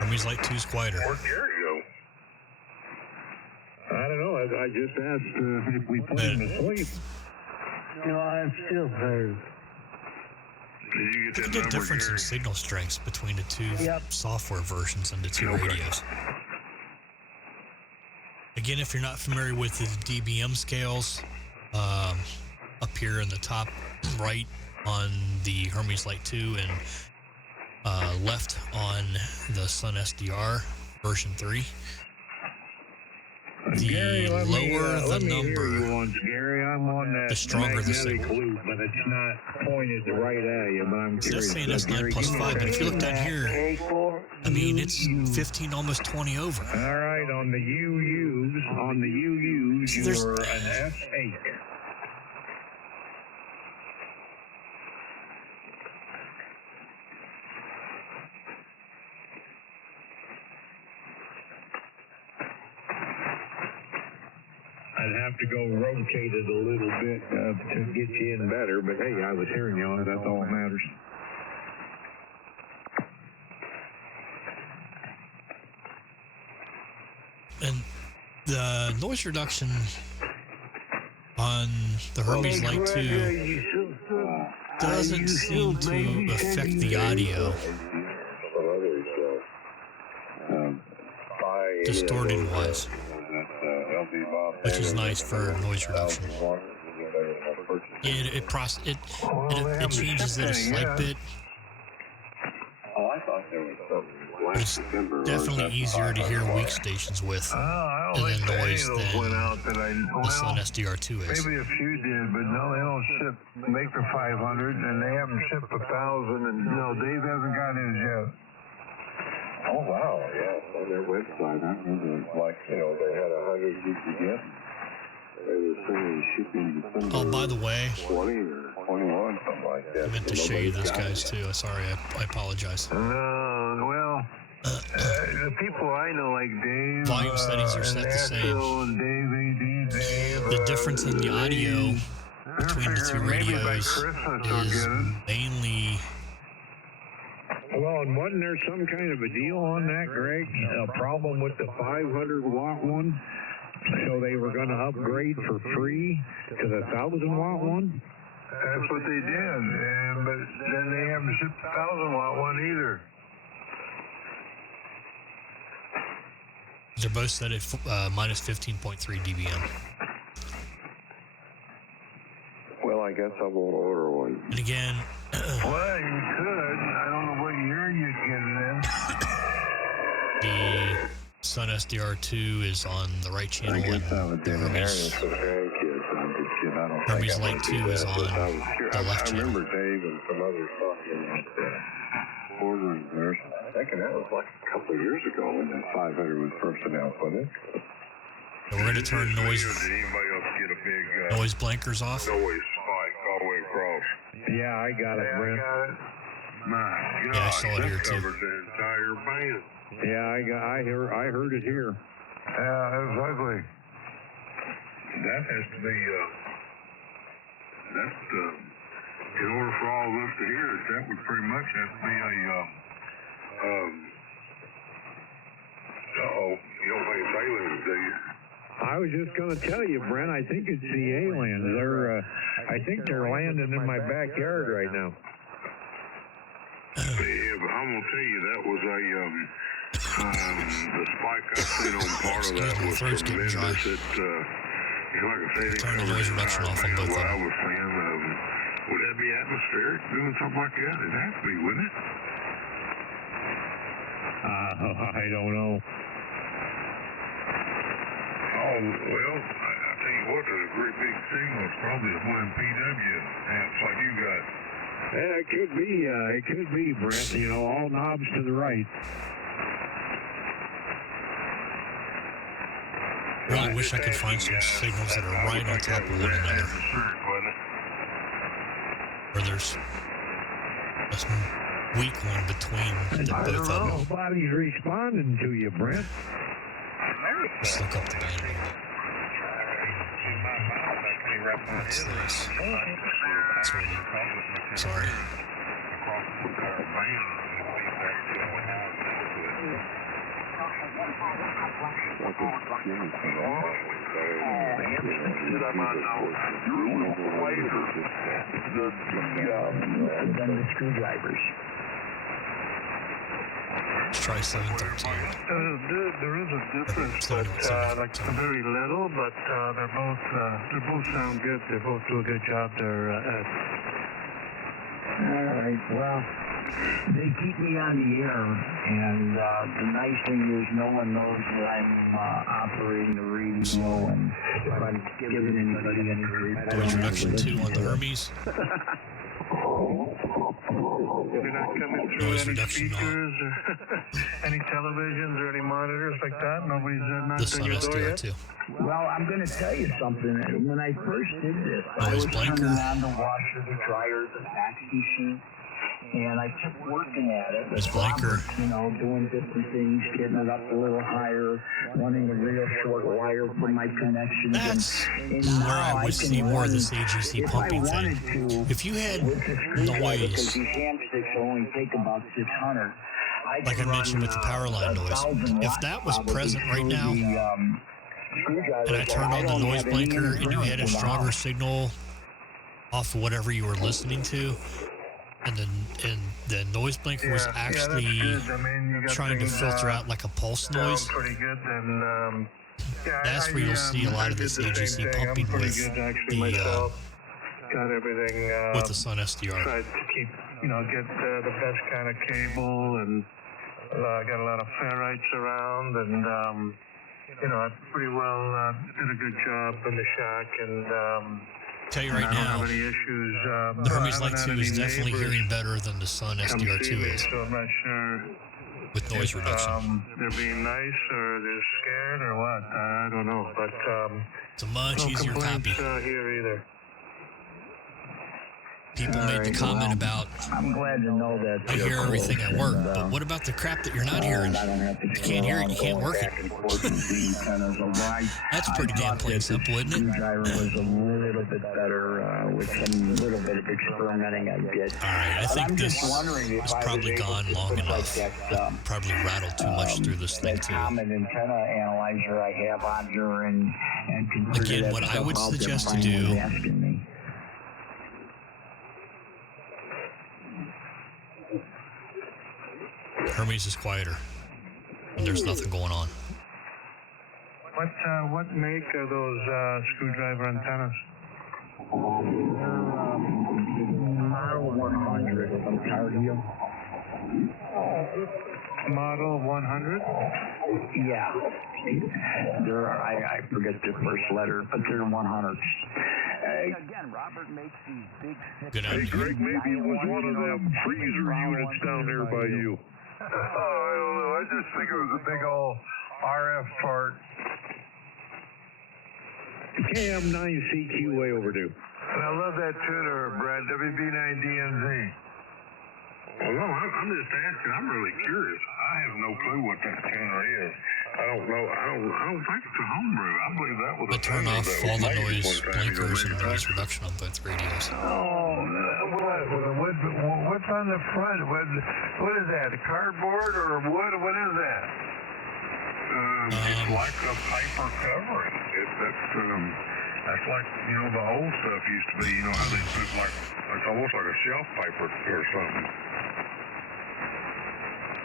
Hermes Lite 2's quieter. Where'd Gary go? I don't know. I just asked if we put him to sleep. No, I'm still there. Did you Look get at that the number, difference Gary? in signal strengths between the two software versions and the two Okay. radios. Again, if you're not familiar with the dBm scales, up here in the top right on the Hermes Lite 2 and left on the SunSDR version 3, Gary, the let lower the me hear you number, once, Gary. I'm on that the stronger the magnetic signal. loop, but it's not pointed right at you. But I'm So curious. that's saying that's 9 plus 5, but if you look down here, I mean, it's 15, almost 20 over. All right, on the UUs, There's- you're an S8. I'd have to go rotate it a little bit to get you in better, but hey, I was hearing you on it. That's all that matters. And the noise reduction on the Hermes Lite 2 doesn't seem to affect the audio distorted wise, which is nice for noise reduction. Yeah, it changes it a slight bit. Oh, I thought there was something. It's definitely easier to hear weak stations with I and don't think then any noise of those went than out that I... the Well, SunSDR2 is. maybe a few did, but no, they don't make the 500, and they haven't shipped 1,000, and no, Dave hasn't got his yet. Oh, wow, yeah. On their website, I remember, like, they had 100 you could get. They were saying shipping December Oh, by the way, 20 or 21, something like that. I meant to show you those guys too. Sorry, I apologize. Well, the people I know, like Dave, Volume settings are set the same. and Dave, Dave, The difference in the audio between the two maybe by radios Christmas they'll is get it. mainly. Well, and wasn't there some kind of a deal on that, Greg? A problem with the 500-watt one? So they were going to upgrade for free to the 1,000-watt one? That's what they did, but then they haven't shipped the 1,000-watt one either. They're both set at minus 15.3 dBm. Well, I guess I won't order one. And again, Well, you could. I don't know what year you'd get it in. the SunSDR2 is on the right channel, I guess I and would the do an area Hermes for grandkids. I'm just kidding. I don't Hermes think I Lite would 2 do is that, on but I was sure. the left I channel. remember Dave and some others talking about ordering theirs. I think that was like a couple of years ago when that 500 was first announced, wasn't it? And we're going to turn noise Did anybody else get a big noise blankers off. noise spike all the way across? Yeah, I got it, I Brent. got it. My God, Yeah, I saw it that here, too. covers the entire band. Yeah, I heard it here. Yeah, it was ugly. That has to be, that's in order for all of us to hear it, that would pretty much have to be a, you don't think it's aliens, do you? I was just going to tell you, Brent, I think it's the aliens. I think they're landing in my backyard right now. Yeah, but I'm going to tell you, that was the spike I seen on part of that was Throat's getting dry. tremendous. Like I said, it Turn the covered noise the reduction entire off on band. both What of I them. was saying, would that be atmospheric doing something like that? It'd have to be, wouldn't it? I don't know. Oh, well, I tell you what, there's a great big signal. It's probably one of them PW amps like you got. Yeah, it could be, Brent. You know, all knobs to the right. Really wish I could find some signals that are right on top of one another, where there's a weak one between the both of them. Nobody's responding to you, Brent. Just look up the band a little bit. What's this? Sorry. Than the screwdrivers. Let's try 713. There is a difference, but like very little. But they both sound good. They both do a good job there. All right. Well, they keep me on the air, and the nice thing is no one knows that I'm operating the radio, and if I'm giving anybody any Noise reduction 2 on the Hermes. They're not coming through Noise any reduction on speakers, or any televisions, or any monitors like that. Nobody's the knocked on your door yet. SunSDR2. Well, I'm going to tell you something. When I first did this, I Noise was blanker. turning on the washer, the dryer, the fax machine, and I kept working at it. Noise blanker. You know, doing different things, getting it up a little higher, running a real short wire for my connections. That's and where now I would can see more of run, this AGC pumping if I thing. wanted to, If you had with the screwdriver, because noise, these ham sticks only take about 600. like I mentioned with the power line noise, if that was present right now, and I turned on the noise blanker and you had a stronger signal off of whatever you were listening to, and the noise blanker was actually trying to filter out like a pulse noise, Pretty good, then that's where you'll see a lot of this AGC pumping with got everything with the SunSDR. tried to keep, get the best kind of cable, and got a lot of ferrites around, and I pretty well did a good job in the shack, and Tell you right I don't now, have any issues. the Hermes I Lite haven't 2 had is any definitely neighbors hearing better than the come see SunSDR2 me, is so I'm not sure with noise reduction. they're being nice or they're scared or what. I don't know, but It's a much easier copy. Here either. People made the comment about, I'm glad to know that. I hear everything at work, but what about the crap that you're not hearing? You can't hear it, you can't work it. That's pretty damn plain simple, isn't it? Screwdriver was a little bit better with some little bit of experimenting I did. All right, I think this has probably gone long enough. I've probably rattled too much through this thing, too. Common antenna analyzer I have on here and Again, what I would suggest to do Hermes is quieter, and there's nothing going on. What make are those screwdriver antennas? Model 100 of Ontario. Model 100? Yeah. I forget the first letter, but they're 100s. Again, Robert makes these big. Good Hey, night. Greg, maybe it was one of them freezer units down there by you. I don't know. I just think it was a big old RF part. KM9CQ way overdue. And I love that tuner, Brad. WB9DNZ. Well, no, I'm just asking. I'm really curious. I have no clue what that tuner is. I don't know. I don't think it's a homebrew. I believe that was I a turn tuner off that all was the made noise one time blinkers and ago, noise reduction on both radios. What's on the front? What is that? A cardboard or what? What is that? It's like a paper covering. That's like, the old stuff used to be, how they put it's almost like a shelf paper or something.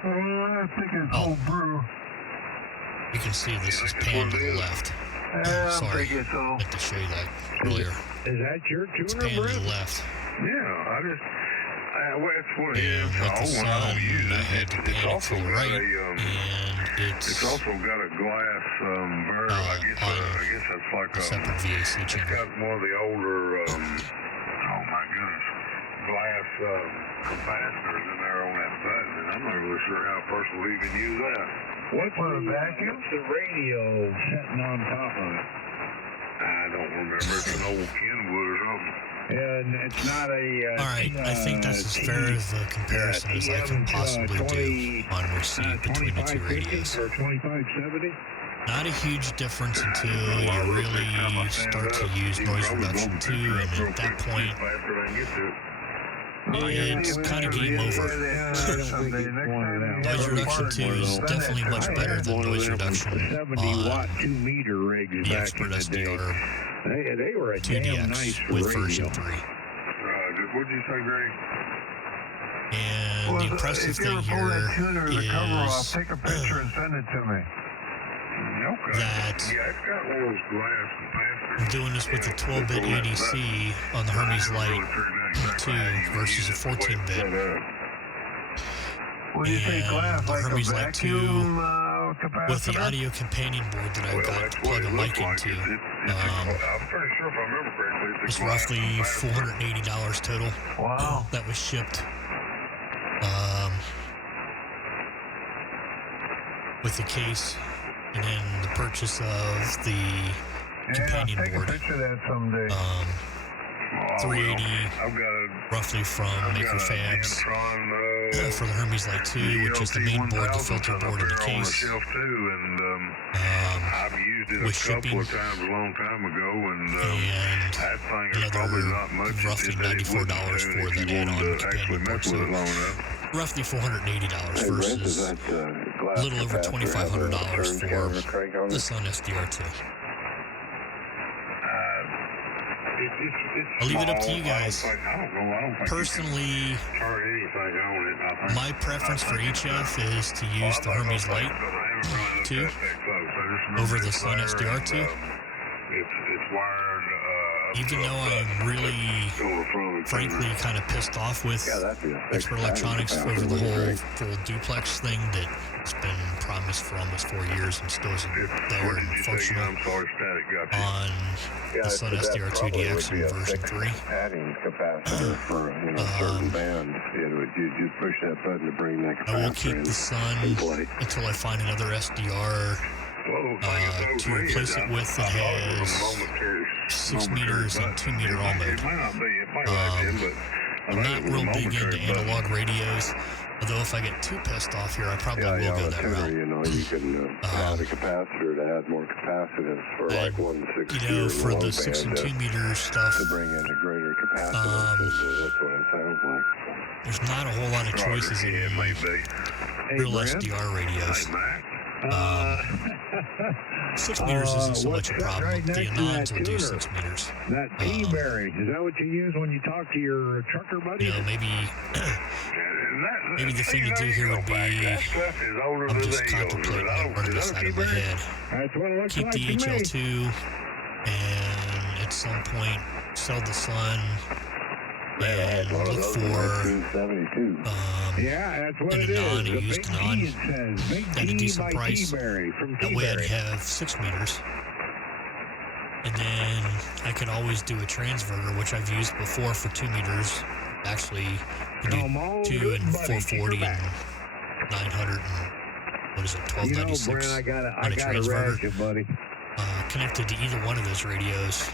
I think it's whole brew. You can see this is panned to the left. Sorry, I meant to show you that earlier. Is that your It's tuner, panned to Brett? the left. Yeah, it's what it is. And with the sun, I don't use I it. had to It's pan it to also the got right, a, and it's also got a glass barrel. I guess that's like a separate VAC it's channel. got one of the older, oh my goodness, glass capacitors in there on that button, and I'm not really sure how a person will even use that. What's the vacuum? What's the radio sitting on top of it? I don't remember. It's an old Kenwood or something. And it's not a. All right, I think that's as fair of a comparison as I can possibly do on receipt between the two radios. Or 2570? Not a huge difference until you really start to use noise reduction too, and at that point, it's kind of game over. Noise reduction 2 is definitely much better than noise reduction on 70-watt 2-meter rigs the back Expert in the day. SDR They were a damn nice 2DX with radio. version 3. What'd you say, Greg? And the impressive thing here is take a picture and send it to me. Okay. that Yeah, it's got one of those glass capacitors. I'm doing this with a 12-bit ADC on the Hermes Lite 2 versus a 14-bit. When you say And glass, the like Hermes a Lite 2 vacuum with the capacitor? audio companion board that I've got to plug a mic into, I'm pretty sure if I remember correctly, was roughly $480 total. Wow. That was shipped. With the case, and then the purchase of the companion take board. a picture of that someday. 380 I've got a roughly from Maker Fabs for the Hermes Lite 2, which is the main board, the filter board, and the case. I've used it a with couple shipping, of times a long time ago, and and that thing is probably another not much. roughly $94 for that add-on companion board. So roughly $480 versus a little over $2,500 for the SunSDR2. I'll leave it up to you guys. Personally, my preference for HF is to use the Hermes Lite 2 over the SunSDR2. Even though I'm really, frankly, kind of pissed off with Expert Electronics over the whole full duplex thing that's been promised for almost 4 years and still isn't there and functional on the SunSDR2DX in version 3. Adding capacitor for a certain band, you push that button to bring that capacitor I will keep the Sun in play. until I find another SDR To replace it with, it has 6 meters and 2 meter all mode. I'm not real big into analog radios, although if I get too pissed off here, I probably will go that route. You know, you can add a capacitor to add more capacitance for like 160. You know, for the 6 and 2 meter stuff, to bring in a greater capacitance. That's what it sounds like. There's not a whole lot of choices in real SDR radios. 6 meters isn't so much a problem. The Anons will do 6 meters. That T-berry, is that what you use when you talk to your trucker buddy? You know, maybe the thing to do here would be, I'm just contemplating it, running this out of my head. That's what it looks Keep like the to me. HL2 and at some point sell the Sun and look for Yeah, that's what an it Anon, is. a The used big Anon, T, it says. Big at a T decent by price. T-berry from That way I'd T-berry. have 6 meters. And then I could always do a transverter, which I've used before for 2 meters. Actually, you do 2 and 440 and 900 and what is it, 1296 Brent, I on a gotta transverter. rag you, buddy. Connected to either one of those radios.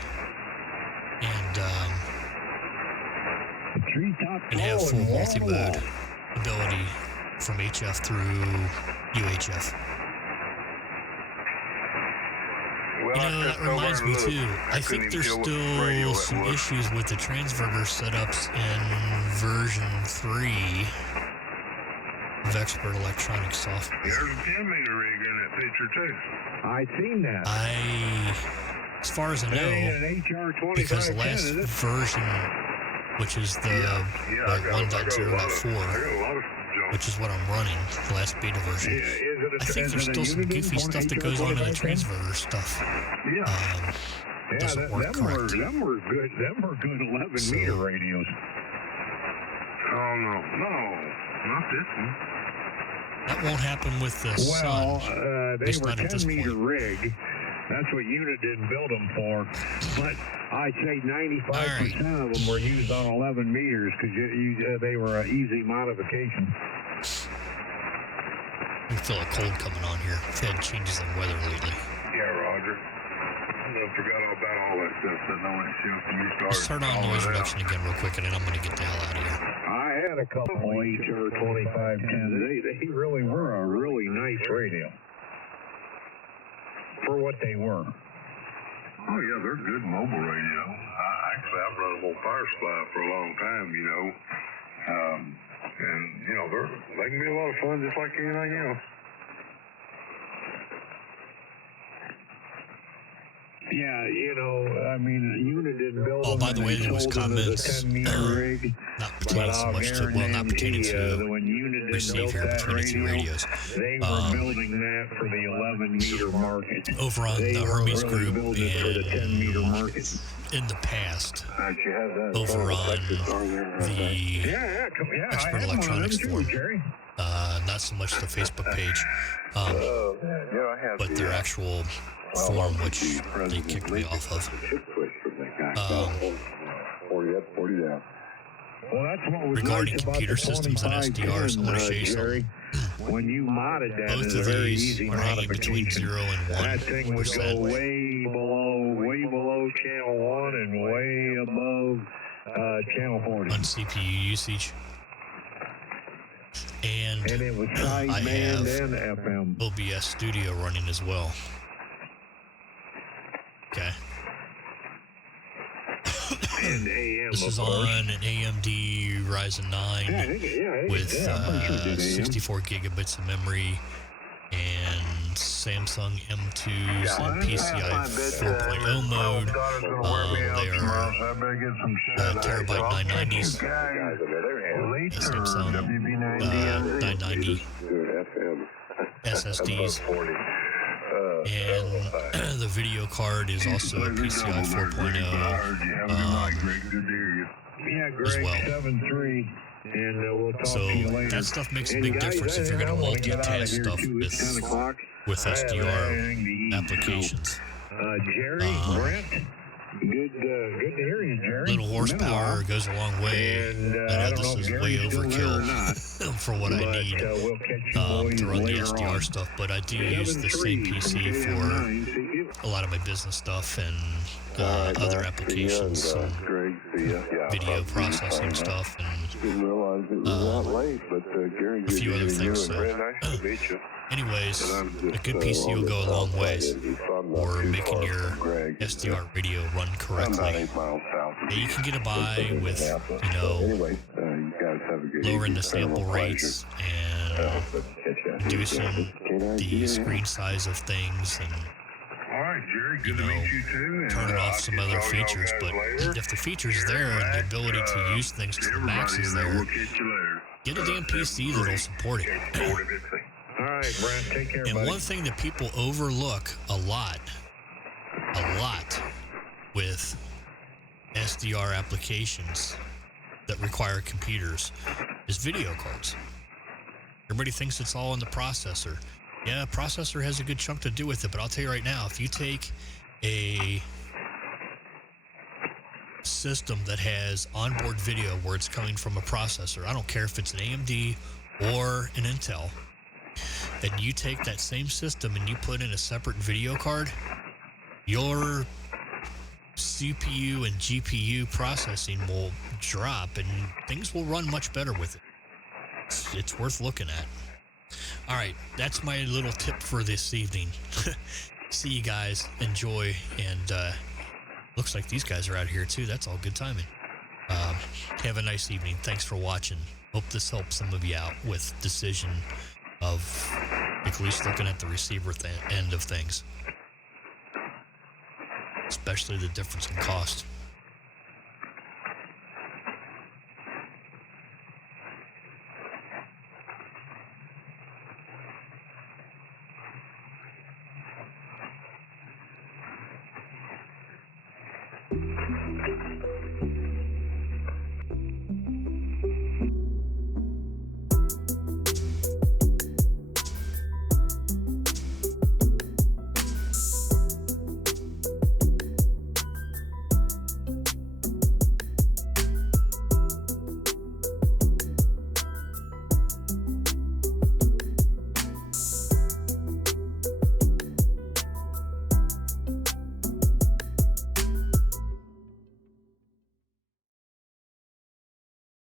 And have full multi-mode ability from HF through UHF. You know, that reminds me too, I think there's still some issues with the transverter setups in version 3 of Expert Electronic Software. There's a 10 meter rig in that picture too. I seen that. As far as I know, because the last version, which is the 1.0.4, which is what I'm running, the last beta version, I think there's still some goofy stuff that goes on in the transverter stuff. Doesn't work correct. Them were good 11 meter radios. Oh no, not this one. That won't happen with the Sun. They were 10 meter rig. That's what unit didn't build them for. But I'd say 95% of them were used on 11 meters because they were an easy modification. I feel a cold coming on here. I've had changes in weather lately. Yeah, Roger. I forgot all about all that stuff that no one shows when you started. Let's turn on noise reduction again real quick, and then I'm going to get the hell out of here. I had a couple HR 2510s. They really were a really nice radio. For what they were. Oh yeah, they're good mobile radio. I've run them on power supply for a long time, you know. And you know, they can be a lot of fun just like anything else. Yeah, you know, I mean, the unit didn't build them. By the way, there was comments not pertaining so much to, well, not pertaining to receive here between the two radios. They were building that for the 11 meter market. Over on the Hermes group and the 10 meter market. In the past, over on the Expert Electronics forum. Not so much the Facebook page, but their actual forum, which they kicked me off of. Regarding computer systems and SDRs, I want to show you something. When you modded that, both of these are hanging between 0 and 1%. That thing would go way below channel 1 and way above channel 40. On CPU usage. And it was I have and FM. OBS Studio running as well. Okay. And AM, this is on an AMD Ryzen 9 with 64 gigabyts of memory and Samsung M2s and PCI 4.0 mode. They are terabyte 990s. Samsung 990 SSDs. And the video card is also a PCI 4.0 as well. 7.3, and we'll talk so to you later. That stuff makes a big difference if you're going to multitask stuff with SDR applications. Jerry, Brent, Good to hear you, Jerry. Little horsepower goes a long way. And I know I don't this know if is Gary's way still there or not, overkill for what I but need we'll catch you boys to run the later SDR on. stuff, but I do use the same PC for a lot of my business stuff and other applications, some Greg, see ya. Yeah, video processing stuff, and didn't realize it was that late, but Gary, a few other things. So, very nice to meet you. anyways, a good PC will go a long ways for making your SDR radio run correctly. Yeah, you can get a by with, you know, lowering the sample rates and reducing the screen size of things and, All right, Jerry, good you to know, meet you too. turning off some other features. But if the feature's there and the ability to use things to the max is there, We'll catch you later. get a damn PC that'll support it. All right, Brent, take care, And buddy. one thing that people overlook a lot with SDR applications that require computers is video cards. Everybody thinks it's all in the processor. Yeah, processor has a good chunk to do with it, but I'll tell you right now, if you take a system that has onboard video where it's coming from a processor, I don't care if it's an AMD or an Intel, and you take that same system and you put in a separate video card, your CPU and GPU processing will drop and things will run much better with it. It's worth looking at. All right, that's my little tip for this evening. See you guys. Enjoy. And looks like these guys are out here too. That's all good timing. Have a nice evening. Thanks for watching. Hope this helps some of you out with decision of at least looking at the receiver end of things, especially the difference in cost.